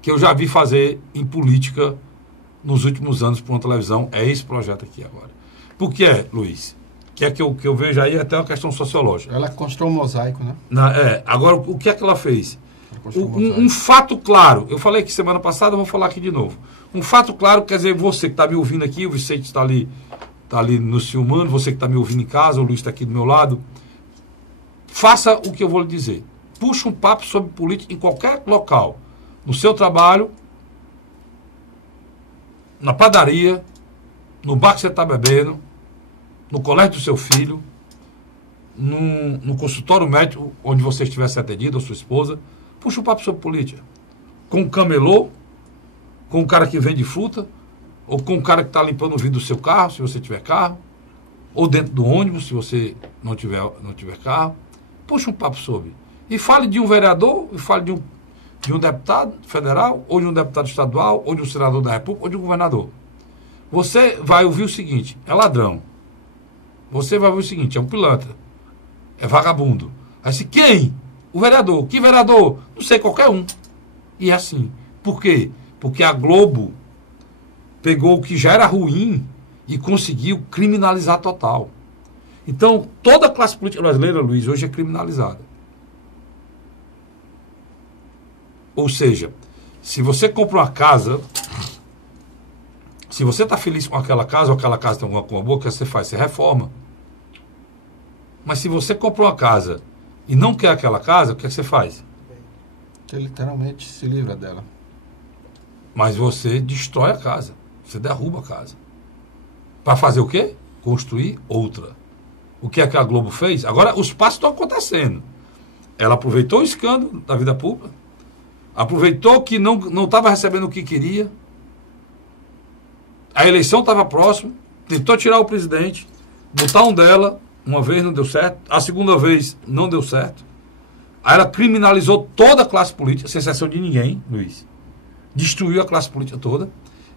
que eu já vi fazer em política nos últimos anos por uma televisão. É esse projeto aqui agora. Por que é, Luiz? Que é que eu vejo aí até uma questão sociológica. Ela constrói um mosaico, né? Agora, o que é que ela fez? Um fato claro. Eu falei aqui semana passada, eu vou falar aqui de novo. Um fato claro, quer dizer, você que está me ouvindo aqui, o Vicente está ali nos filmando, você que está me ouvindo em casa, o Luiz está aqui do meu lado. Faça o que eu vou lhe dizer. Puxa um papo sobre política em qualquer local. No seu trabalho, na padaria, no bar que você está bebendo, no colégio do seu filho, no consultório médico onde você estivesse atendido, ou sua esposa. Puxa um papo sobre política. Com o camelô, com o cara que vende fruta, ou com o cara que está limpando o vidro do seu carro, se você tiver carro, ou dentro do ônibus, se você não tiver carro. Puxa um papo sobre. E fale de um vereador, e fale de um deputado federal, ou de um deputado estadual, ou de um senador da República, ou de um governador. Você vai ouvir o seguinte: é ladrão. Você vai ouvir o seguinte: é um pilantra. É vagabundo. Aí se quem? O vereador. Que vereador? Não sei, qualquer um. E é assim. Por quê? Porque a Globo pegou o que já era ruim e conseguiu criminalizar total. Então, toda a classe política brasileira, Luiz, hoje é criminalizada. Ou seja, se você compra uma casa, se você está feliz com aquela casa, ou aquela casa tem alguma coisa boa, o que você faz? Você reforma. Mas se você compra uma casa e não quer aquela casa, o que você faz? Você literalmente se livra dela. Mas você destrói a casa. Você derruba a casa. Para fazer o quê? Construir outra. O que é que a Globo fez? Agora, os passos estão acontecendo. Ela aproveitou o escândalo da vida pública, aproveitou que não estava recebendo o que queria, a eleição estava próxima, tentou tirar o presidente, botar um dela, uma vez não deu certo, a segunda vez não deu certo. Aí ela criminalizou toda a classe política, sem exceção de ninguém, Luiz. Destruiu a classe política toda.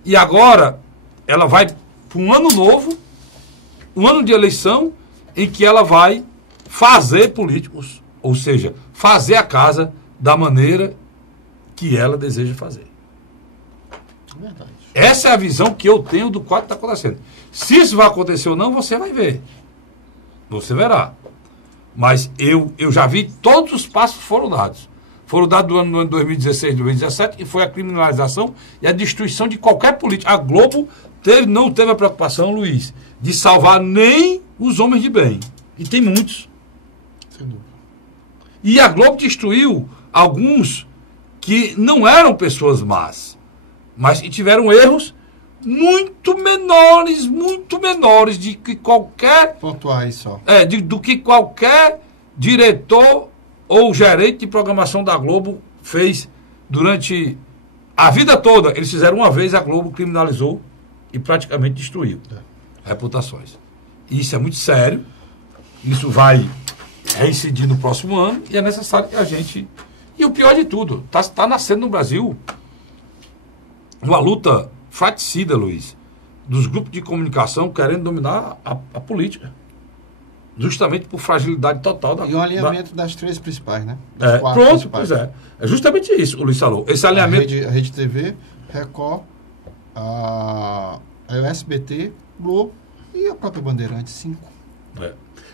E agora ela vai para um ano novo, um ano de eleição, em que ela vai fazer políticos, ou seja, fazer a casa da maneira que ela deseja fazer. Verdade. Essa é a visão que eu tenho do quadro que está acontecendo. Se isso vai acontecer ou não, você vai ver. Você verá. Mas eu já vi todos os passos que foram dados. Foram dados no ano 2016, 2017, e foi a criminalização e a destruição de qualquer político. A Globo não teve a preocupação, Luiz, de salvar nem os homens de bem. E tem muitos. Sem dúvida. E a Globo destruiu alguns que não eram pessoas más, mas que tiveram erros muito menores de que qualquer... Pontuais só. Do que qualquer diretor ou gerente de programação da Globo fez durante a vida toda. Eles fizeram uma vez, a Globo criminalizou e praticamente destruiu reputações. E isso é muito sério, isso vai reincidir no próximo ano, e é necessário que a gente... E o pior de tudo, está nascendo no Brasil uma luta fraticida, Luiz, dos grupos de comunicação querendo dominar a política. Justamente por fragilidade total da... E o alinhamento das três principais, né? Pronto, principais. Pois é. É justamente isso, o Luiz falou. Esse alinhamento... A Rede TV, Record, a SBT, Globo e a própria Bandeirantes, 5.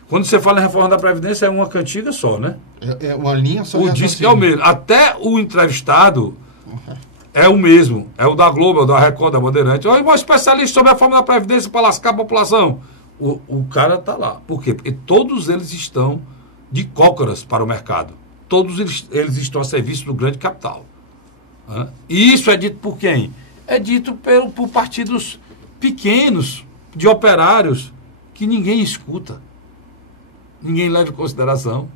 Quando você fala em reforma da Previdência, é uma cantiga só, né? É uma linha só. O disco é o mesmo. Até o entrevistado é o mesmo. É o da Globo, é o da Record, da Bandeirantes. Olha, um especialista sobre a reforma da Previdência para lascar a população. O cara está lá. Por quê? Porque todos eles estão de cócoras para o mercado. Todos eles estão a serviço do grande capital. E isso é dito por quem? É dito por partidos pequenos, de operários, que ninguém escuta. Ninguém leva em consideração.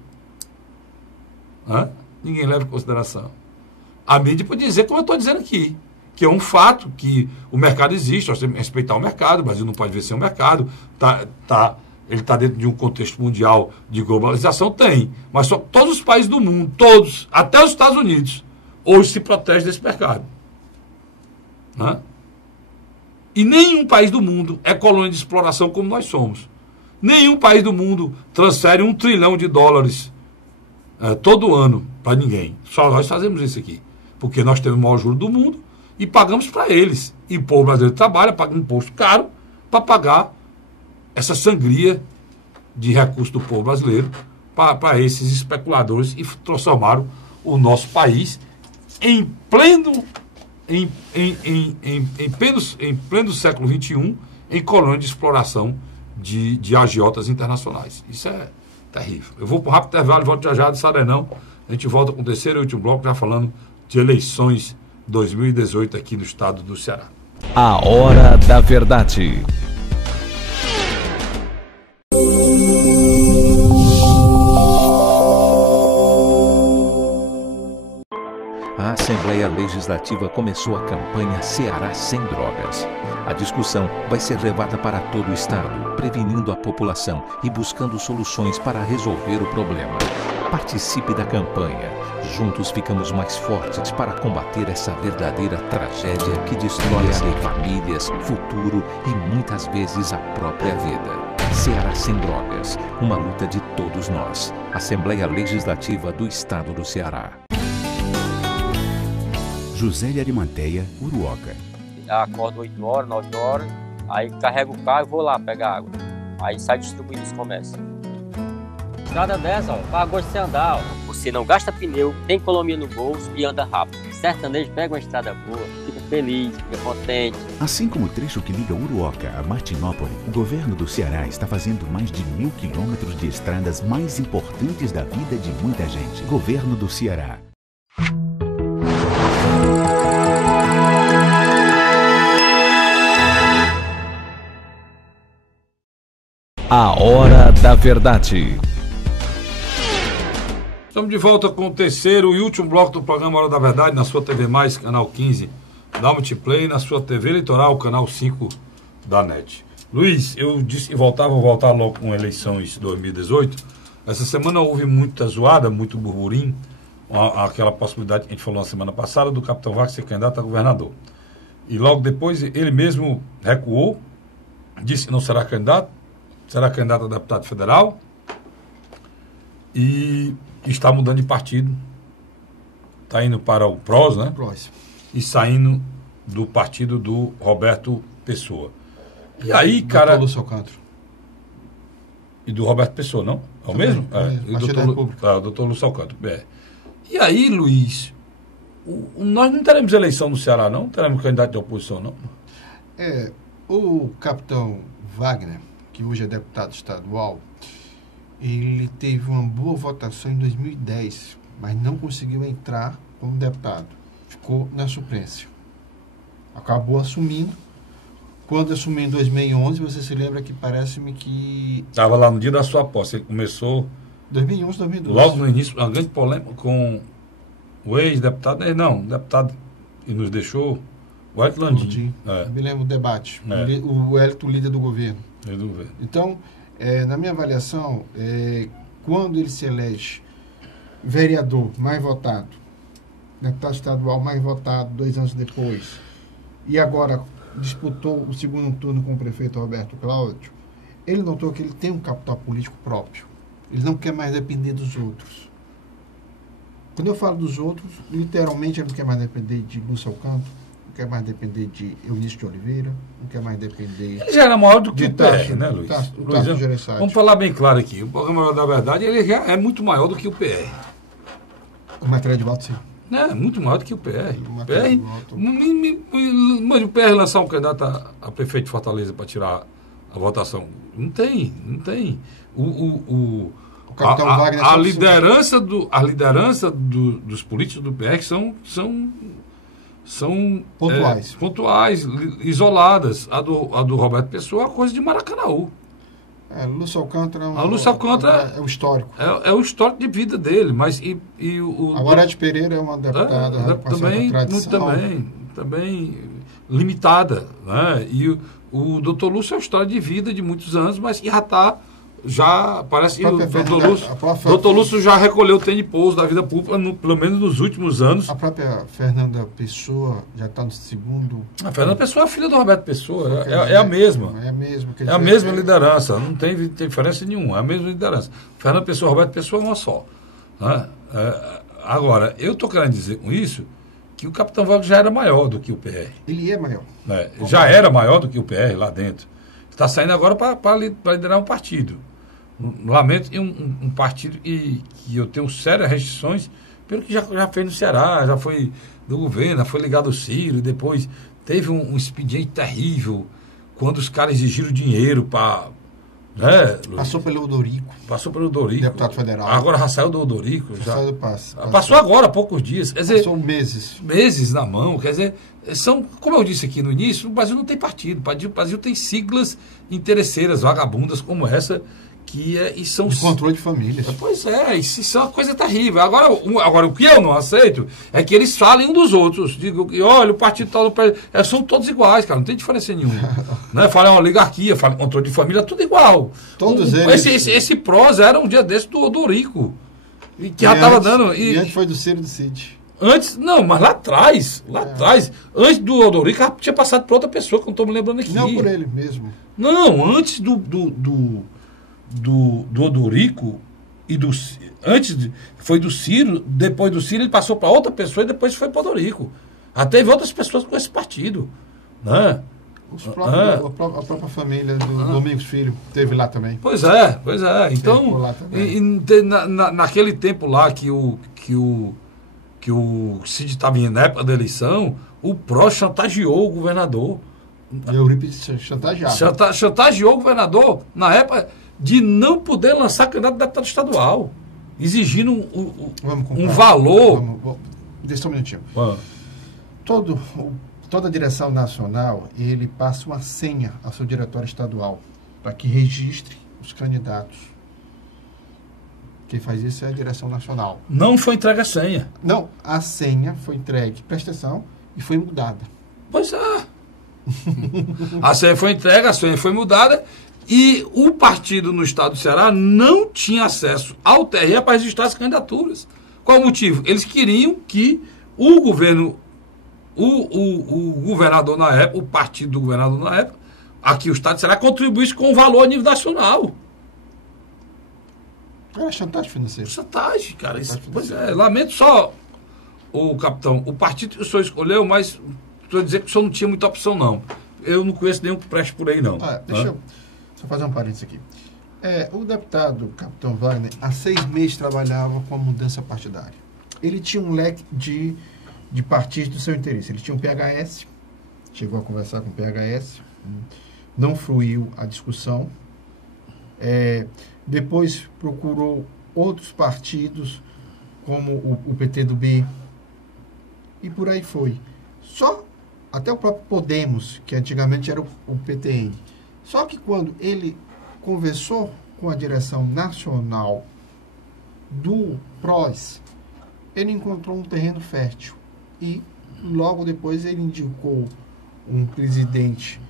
Ninguém leva em consideração. A mídia pode dizer como eu estou dizendo aqui, que é um fato, que o mercado existe, nós temos que respeitar o mercado, o Brasil não pode ver sem o mercado, ele está dentro de um contexto mundial de globalização, tem, mas só todos os países do mundo, todos, até os Estados Unidos, hoje se protegem desse mercado. Né? E nenhum país do mundo é colônia de exploração como nós somos. Nenhum país do mundo transfere $1 trilhão todo ano para ninguém. Só nós fazemos isso aqui. Porque nós temos o maior juro do mundo e pagamos para eles. E o povo brasileiro trabalha, paga um imposto caro para pagar essa sangria de recursos do povo brasileiro para esses especuladores e transformaram o nosso país em pleno século XXI em colônia de exploração de agiotas internacionais. Isso é terrível. Eu vou para um rápido intervalo e volto já não sai não. A gente volta com o terceiro e último bloco já falando de eleições 2018 aqui no estado do Ceará. A Hora da Verdade. A Assembleia Legislativa começou a campanha Ceará Sem Drogas. A discussão vai ser levada para todo o estado, prevenindo a população e buscando soluções para resolver o problema. Participe da campanha. Juntos ficamos mais fortes para combater essa verdadeira tragédia que destrói famílias, futuro e muitas vezes a própria vida. Ceará Sem Drogas, uma luta de todos nós. Assembleia Legislativa do Estado do Ceará. José de Arimateia, Uruoca. Acordo 8 horas, 9 horas, aí carrego o carro e vou lá pegar água. Aí sai distribuindo os comércios. Estrada dessa, ó, para gosto de andar, ó. Você não gasta pneu, tem economia no bolso e anda rápido. Sertanejo pega uma estrada boa, fica feliz, fica contente. Assim como o trecho que liga Uruoca a Martinópole, o governo do Ceará está fazendo mais de 1.000 quilômetros de estradas mais importantes da vida de muita gente. Governo do Ceará. A Hora da Verdade. Estamos de volta com o terceiro e último bloco do programa Hora da Verdade, na sua TV Mais, canal 15 da Multiplay, na sua TV Litoral, canal 5 da NET. Luiz, eu disse que vou voltar logo com eleições 2018. Essa semana houve muita zoada, muito burburinho, aquela possibilidade que a gente falou na semana passada do Capitão Wagner ser candidato a governador. E logo depois ele mesmo recuou, disse que não será candidato, será candidato a deputado federal e está mudando de partido. Está indo para o PROS, né? PROS. E saindo do partido do Roberto Pessoa. E aí, cara... Do Socanto. E do Roberto Pessoa, não? É o mesmo? É, o doutor Lúcio Alcântara. É. E aí, Luiz, nós não teremos eleição no Ceará, não? Teremos candidato de oposição, não? O capitão Wagner, que hoje é deputado estadual, ele teve uma boa votação em 2010, mas não conseguiu entrar como deputado. Ficou na suplência. Acabou assumindo. Quando assumiu em 2011, você se lembra que parece-me que... Estava lá no dia da sua posse, ele começou... 2011, 2012. Logo no início, uma grande polêmica com o ex-deputado, deputado que nos deixou, o Hélito Landim. Me lembro do debate. O Hélito, líder do governo. Então, na minha avaliação, quando ele se elege vereador mais votado, deputado estadual mais votado 2 anos depois, e agora disputou o segundo turno com o prefeito Roberto Cláudio, ele notou que ele tem um capital político próprio. Ele não quer mais depender dos outros. Quando eu falo dos outros, literalmente ele não quer mais depender de Lúcio Alcântara, não quer mais depender de Eunício de Oliveira, não quer mais depender... Ele já era maior do que o PR, né, Luiz? Vamos falar bem claro aqui. O programa da verdade, ele já é muito maior do que o PR. O matéria de voto, sim. Muito maior do que o PR. Mas o PR lançar um candidato a prefeito de Fortaleza para tirar a votação. Não tem. A liderança dos políticos do PR são pontuais, isoladas. A do Roberto Pessoa é uma coisa de Maracanaú. Lúcio Alcântara Lúcio Alcântara é o histórico. É o histórico de vida dele, mas A Gorete Pereira é uma deputada também limitada, né? E o doutor Lúcio é uma história de vida de muitos anos, mas já parece que o doutor Lúcio já recolheu o tênis pouso da vida pública, pelo menos nos últimos anos. A própria Fernanda Pessoa já está no segundo. A Fernanda Pessoa é filha do Roberto Pessoa, é a mesma. É a mesma liderança, não tem diferença nenhuma, é a mesma liderança. Fernanda Pessoa e Roberto Pessoa é uma só. Né? Agora, eu estou querendo dizer com isso que o Capitão Wagner já era maior do que o PR. Ele é maior. Já era maior do que o PR lá dentro. Está saindo agora para liderar um partido. Lamento, um partido que eu tenho sérias restrições pelo que já fez no Ceará, já foi do governo, foi ligado ao Ciro, depois teve um expediente terrível, quando os caras exigiram dinheiro para... Né, Passou pelo Odorico. Deputado federal. Agora já saiu do Odorico. Passou agora há poucos dias. Quer dizer, passou meses. Meses na mão. Quer dizer, como eu disse aqui no início, o Brasil não tem partido. O Brasil tem siglas interesseiras, vagabundas como essa, e são... De controle de famílias. Pois é, isso é uma coisa terrível. Agora, o que eu não aceito é que eles falem um dos outros. Digam que, olha, o partido tal... são todos iguais, cara, não tem diferença nenhuma. Né? Falem uma oligarquia, falem controle de família, tudo igual. Todos eles... Esse prós era um dia desse do Odorico. Que já estava dando... E antes foi do Ciro do Cid. Antes, não, mas lá atrás, antes do Odorico, tinha passado por outra pessoa, que eu não estou me lembrando aqui. Não, por ele mesmo. Não, antes do Odorico foi do Ciro, depois do Ciro ele passou para outra pessoa e depois foi para o Odorico. Teve outras pessoas com esse partido, né? A própria família do Domingos Filho teve lá também. Pois é. Então, naquele tempo lá que o Cid estava na época da eleição, o PRO chantageou o governador. E o Eurípides chantageava. Chantageou o governador na época de não poder lançar candidato a deputado estadual, exigindo um valor. Deixa um minutinho. Toda a direção nacional, ele passa uma senha ao seu diretório estadual para que registre os candidatos. Quem faz isso é a direção nacional. Não foi entregue a senha. Não, a senha foi entregue, presta atenção, e foi mudada. Pois é. A senha foi entregue, a senha foi mudada. E o partido no estado do Ceará não tinha acesso ao TRE para registrar as candidaturas. Qual o motivo? Eles queriam que o governo, o governador na época, o partido do governador na época, aqui o estado do Ceará, contribuísse com o valor a nível nacional. Era chantagem financeira. Chantagem, cara. Pois é, lamento só, capitão, o partido que o senhor escolheu, mas estou a dizer que o senhor não tinha muita opção, não. Eu não conheço nenhum que preste por aí, não. Deixa eu fazer um parênteses aqui. O deputado Capitão Wagner, há 6 meses, trabalhava com a mudança partidária. Ele tinha um leque de partidos do seu interesse. Ele tinha um PHS, chegou a conversar com o PHS, não fluiu a discussão. Depois procurou outros partidos, como o PTB, e por aí foi. Até o próprio Podemos, que antigamente era o PTN. Só que quando ele conversou com a direção nacional do PROS, ele encontrou um terreno fértil. E logo depois ele indicou um presidente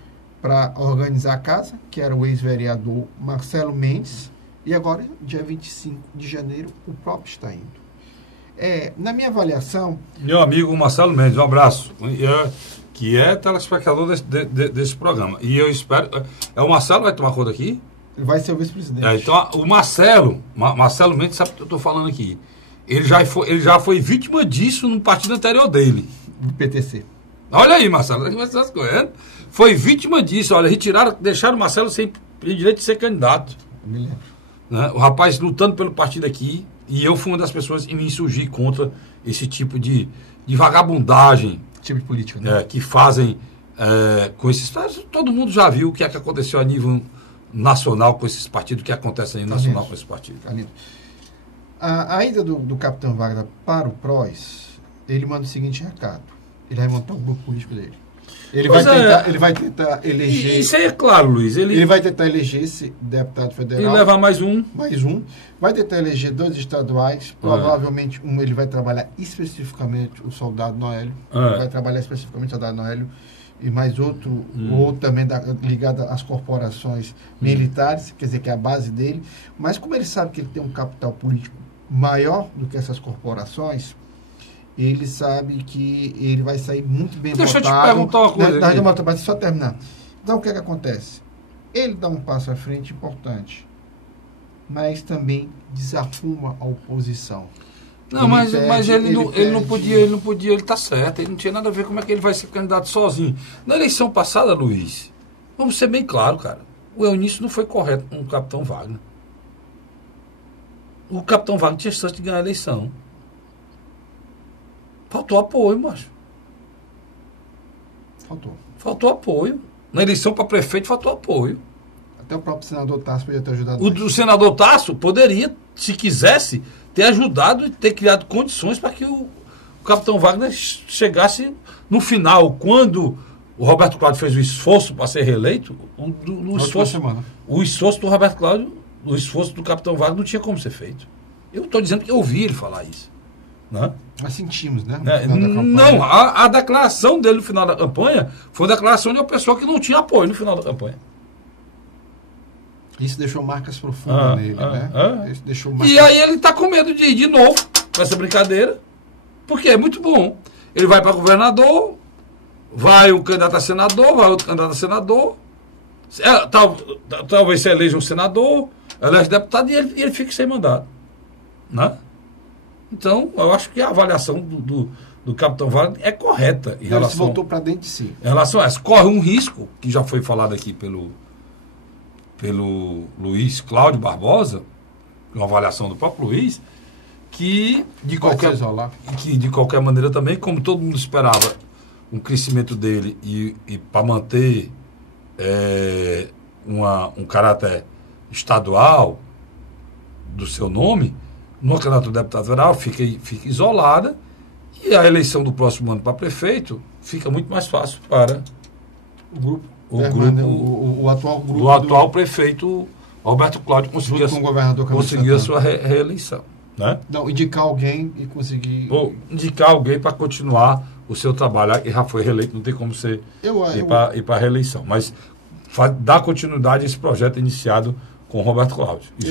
para organizar a casa, que era o ex-vereador Marcelo Mendes, e agora, dia 25 de janeiro, o próprio está indo. Na minha avaliação... Meu amigo Marcelo Mendes, um abraço. Que é telespectador desse programa. E eu espero... O Marcelo vai tomar conta aqui? Ele vai ser o vice-presidente. Então, o Marcelo Mendes sabe o que eu estou falando aqui. Ele já foi vítima disso no partido anterior dele. Do PTC. Olha aí, Marcelo. Foi vítima disso. Olha, deixaram o Marcelo sem direito de ser candidato. Me lembro. Né? O rapaz lutando pelo partido aqui. E eu fui uma das pessoas que me insurgi contra esse tipo de vagabundagem. Tipo de política, né? Que fazem com esses... Todo mundo já viu o que é que aconteceu a nível nacional com esses partidos, o que acontece a nível nacional com esses partidos. A ida do Capitão Wagner para o PROS, ele manda o seguinte recado. Ele vai montar um grupo político dele. Ele vai tentar eleger... Isso aí é claro, Luiz. Ele vai tentar eleger esse deputado federal. E levar mais um. Vai tentar eleger 2 estaduais. Provavelmente ele vai trabalhar especificamente o soldado Noélio. Vai trabalhar especificamente o soldado Noélio. E mais outro também ligado às corporações militares, quer dizer, que é a base dele. Mas como ele sabe que ele tem um capital político maior do que essas corporações, ele sabe que ele vai sair muito bem votado. Deixa eu te perguntar uma coisa. Mas só terminar. Então, o que acontece? Ele dá um passo à frente importante, mas também desarruma a oposição. Não, mas ele não podia, ele está certo, ele não tinha nada a ver como é que ele vai ser candidato sozinho. Na eleição passada, Luiz, vamos ser bem claro, cara, o Eunício não foi correto com o Capitão Wagner. O Capitão Wagner tinha chance de ganhar a eleição. Faltou apoio, macho. Faltou apoio. Na eleição para prefeito faltou apoio. Até o próprio senador Tasso poderia ter ajudado. O senador Tasso poderia, se quisesse, ter ajudado e ter criado condições para que o Capitão Wagner chegasse no final, quando o Roberto Cláudio fez o esforço para ser reeleito, o esforço do Roberto Cláudio, o esforço do Capitão Wagner não tinha como ser feito. Eu estou dizendo que eu ouvi ele falar isso. Né? Nós sentimos, né? Não, a declaração dele no final da campanha foi uma declaração de uma pessoa que não tinha apoio no final da campanha. Isso deixou marcas profundas nele, né? Isso deixou marcas... E aí ele está com medo de ir de novo com essa brincadeira, porque é muito bom. Ele vai para governador, vai um candidato a senador, vai outro candidato a senador, talvez se eleja um senador, elege deputado e ele fica sem mandato. Né? Então, eu acho que a avaliação do Capitão Wagner é correta. Ele se voltou para dentro de si. Em relação a isso, corre um risco, que já foi falado aqui pelo Luiz Cláudio Barbosa, uma avaliação do próprio Luiz, que de qualquer maneira também, como todo mundo esperava, um crescimento dele e para manter um caráter estadual do seu nome, no candidato do deputado federal fica isolada, e a eleição do próximo ano para prefeito fica muito mais fácil para o atual grupo do atual prefeito Roberto Cláudio conseguir a sua reeleição. Né? Não, indicar alguém e conseguir... indicar alguém para continuar o seu trabalho. E já foi reeleito, não tem como ser ir para a reeleição. Mas dar continuidade a esse projeto iniciado com o Roberto Cláudio. E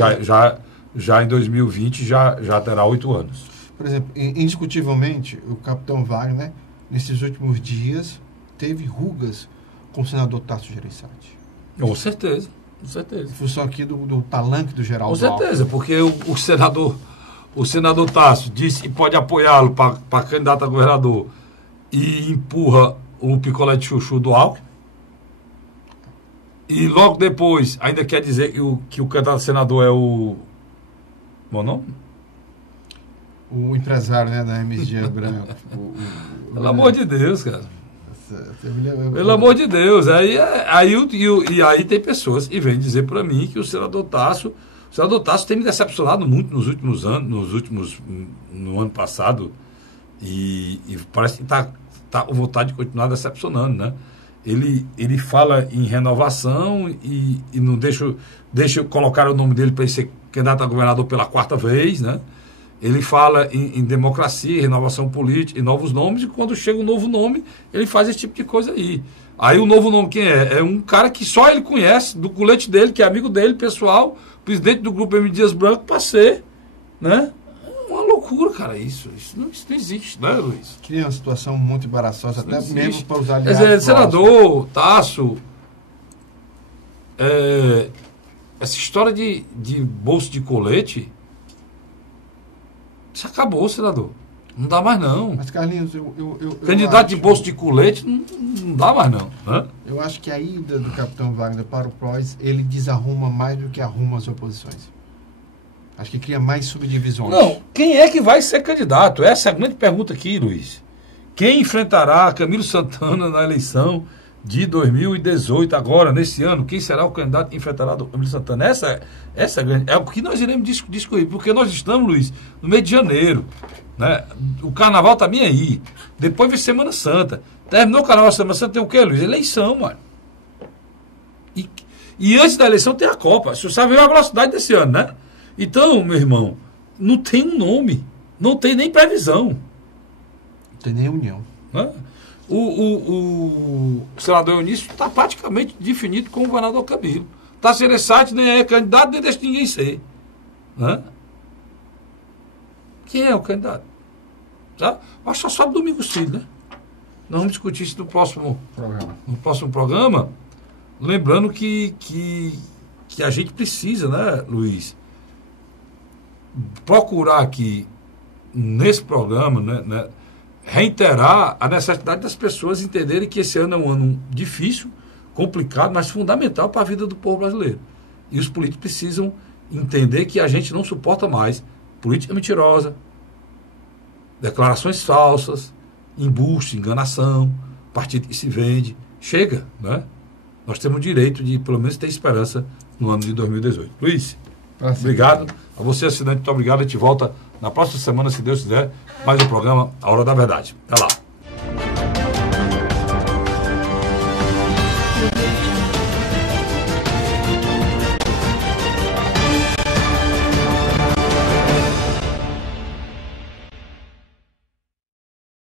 já em 2020 já terá 8 anos. Por exemplo, indiscutivelmente, o Capitão Wagner, nesses últimos dias, teve rugas com o senador Tasso Gereissati. Com certeza. Em função aqui do palanque do Geraldo Alckmin. Com certeza, porque o senador Tasso disse que pode apoiá-lo para candidato a governador e empurra o picolé de chuchu do Alckmin. E logo depois ainda quer dizer que o candidato a senador é o... Bom nome? O empresário, né, da MS Dias Branco. Pelo amor de Deus, cara. Pelo amor de Deus. Aí tem pessoas que vêm dizer para mim que o senador Tasso tem me decepcionado muito nos últimos anos, no ano passado, e parece que está com vontade de continuar decepcionando, né? Ele fala em renovação e não deixa colocar o nome dele para ele ser candidato a governador pela 4ª vez, né? Ele fala em democracia, renovação política, em novos nomes, e quando chega um novo nome, ele faz esse tipo de coisa aí. Aí o novo nome quem é? É um cara que só ele conhece, do colete dele, que é amigo dele, pessoal, presidente do grupo MS Dias Branco, para ser, né? Uma loucura, cara, isso não existe, né, Luiz? Cria uma situação muito embaraçosa, até mesmo para os aliados. Quer dizer, senador Tasso, essa história de bolso de colete, isso acabou, senador. Não dá mais, não. Mas, Carlinhos, candidato de bolso de colete não dá mais, não. Né? Eu acho que a ida do Capitão Wagner para o PROS, ele desarruma mais do que arruma as oposições. Acho que cria mais subdivisões. Não, quem é que vai ser candidato? Essa é a grande pergunta aqui, Luiz. Quem enfrentará Camilo Santana na eleição de 2018, agora, nesse ano? Quem será o candidato que enfrentará o Camilo Santana? Essa é o que nós iremos discutir, porque nós estamos, Luiz, no mês de janeiro, né? O carnaval está bem aí, depois vem Semana Santa, Terminou o Carnaval Semana Santa, tem o quê, Luiz? Eleição, mano. E antes da eleição tem a Copa. Você sabe a velocidade desse ano, né? Então, meu irmão, não tem um nome. Não tem nem previsão. Não tem nem união. Né? O senador Eunício está praticamente definido como governador Camilo. Está sendo site, nem é candidato, nem deixa ninguém ser. Né? Quem é o candidato? Tá? Acho que só Domingos Filho, né? Nós vamos discutir isso no próximo programa. Lembrando que a gente precisa, né, Luiz, procurar aqui, nesse programa, né, reiterar a necessidade das pessoas entenderem que esse ano é um ano difícil, complicado, mas fundamental para a vida do povo brasileiro. E os políticos precisam entender que a gente não suporta mais política mentirosa, declarações falsas, embuste, enganação, partido que se vende. Chega, né? Nós temos o direito de, pelo menos, ter esperança no ano de 2018. Luiz, obrigado. A você, assinante, muito obrigado. A gente volta na próxima semana, se Deus quiser, mais um programa A Hora da Verdade. Até lá.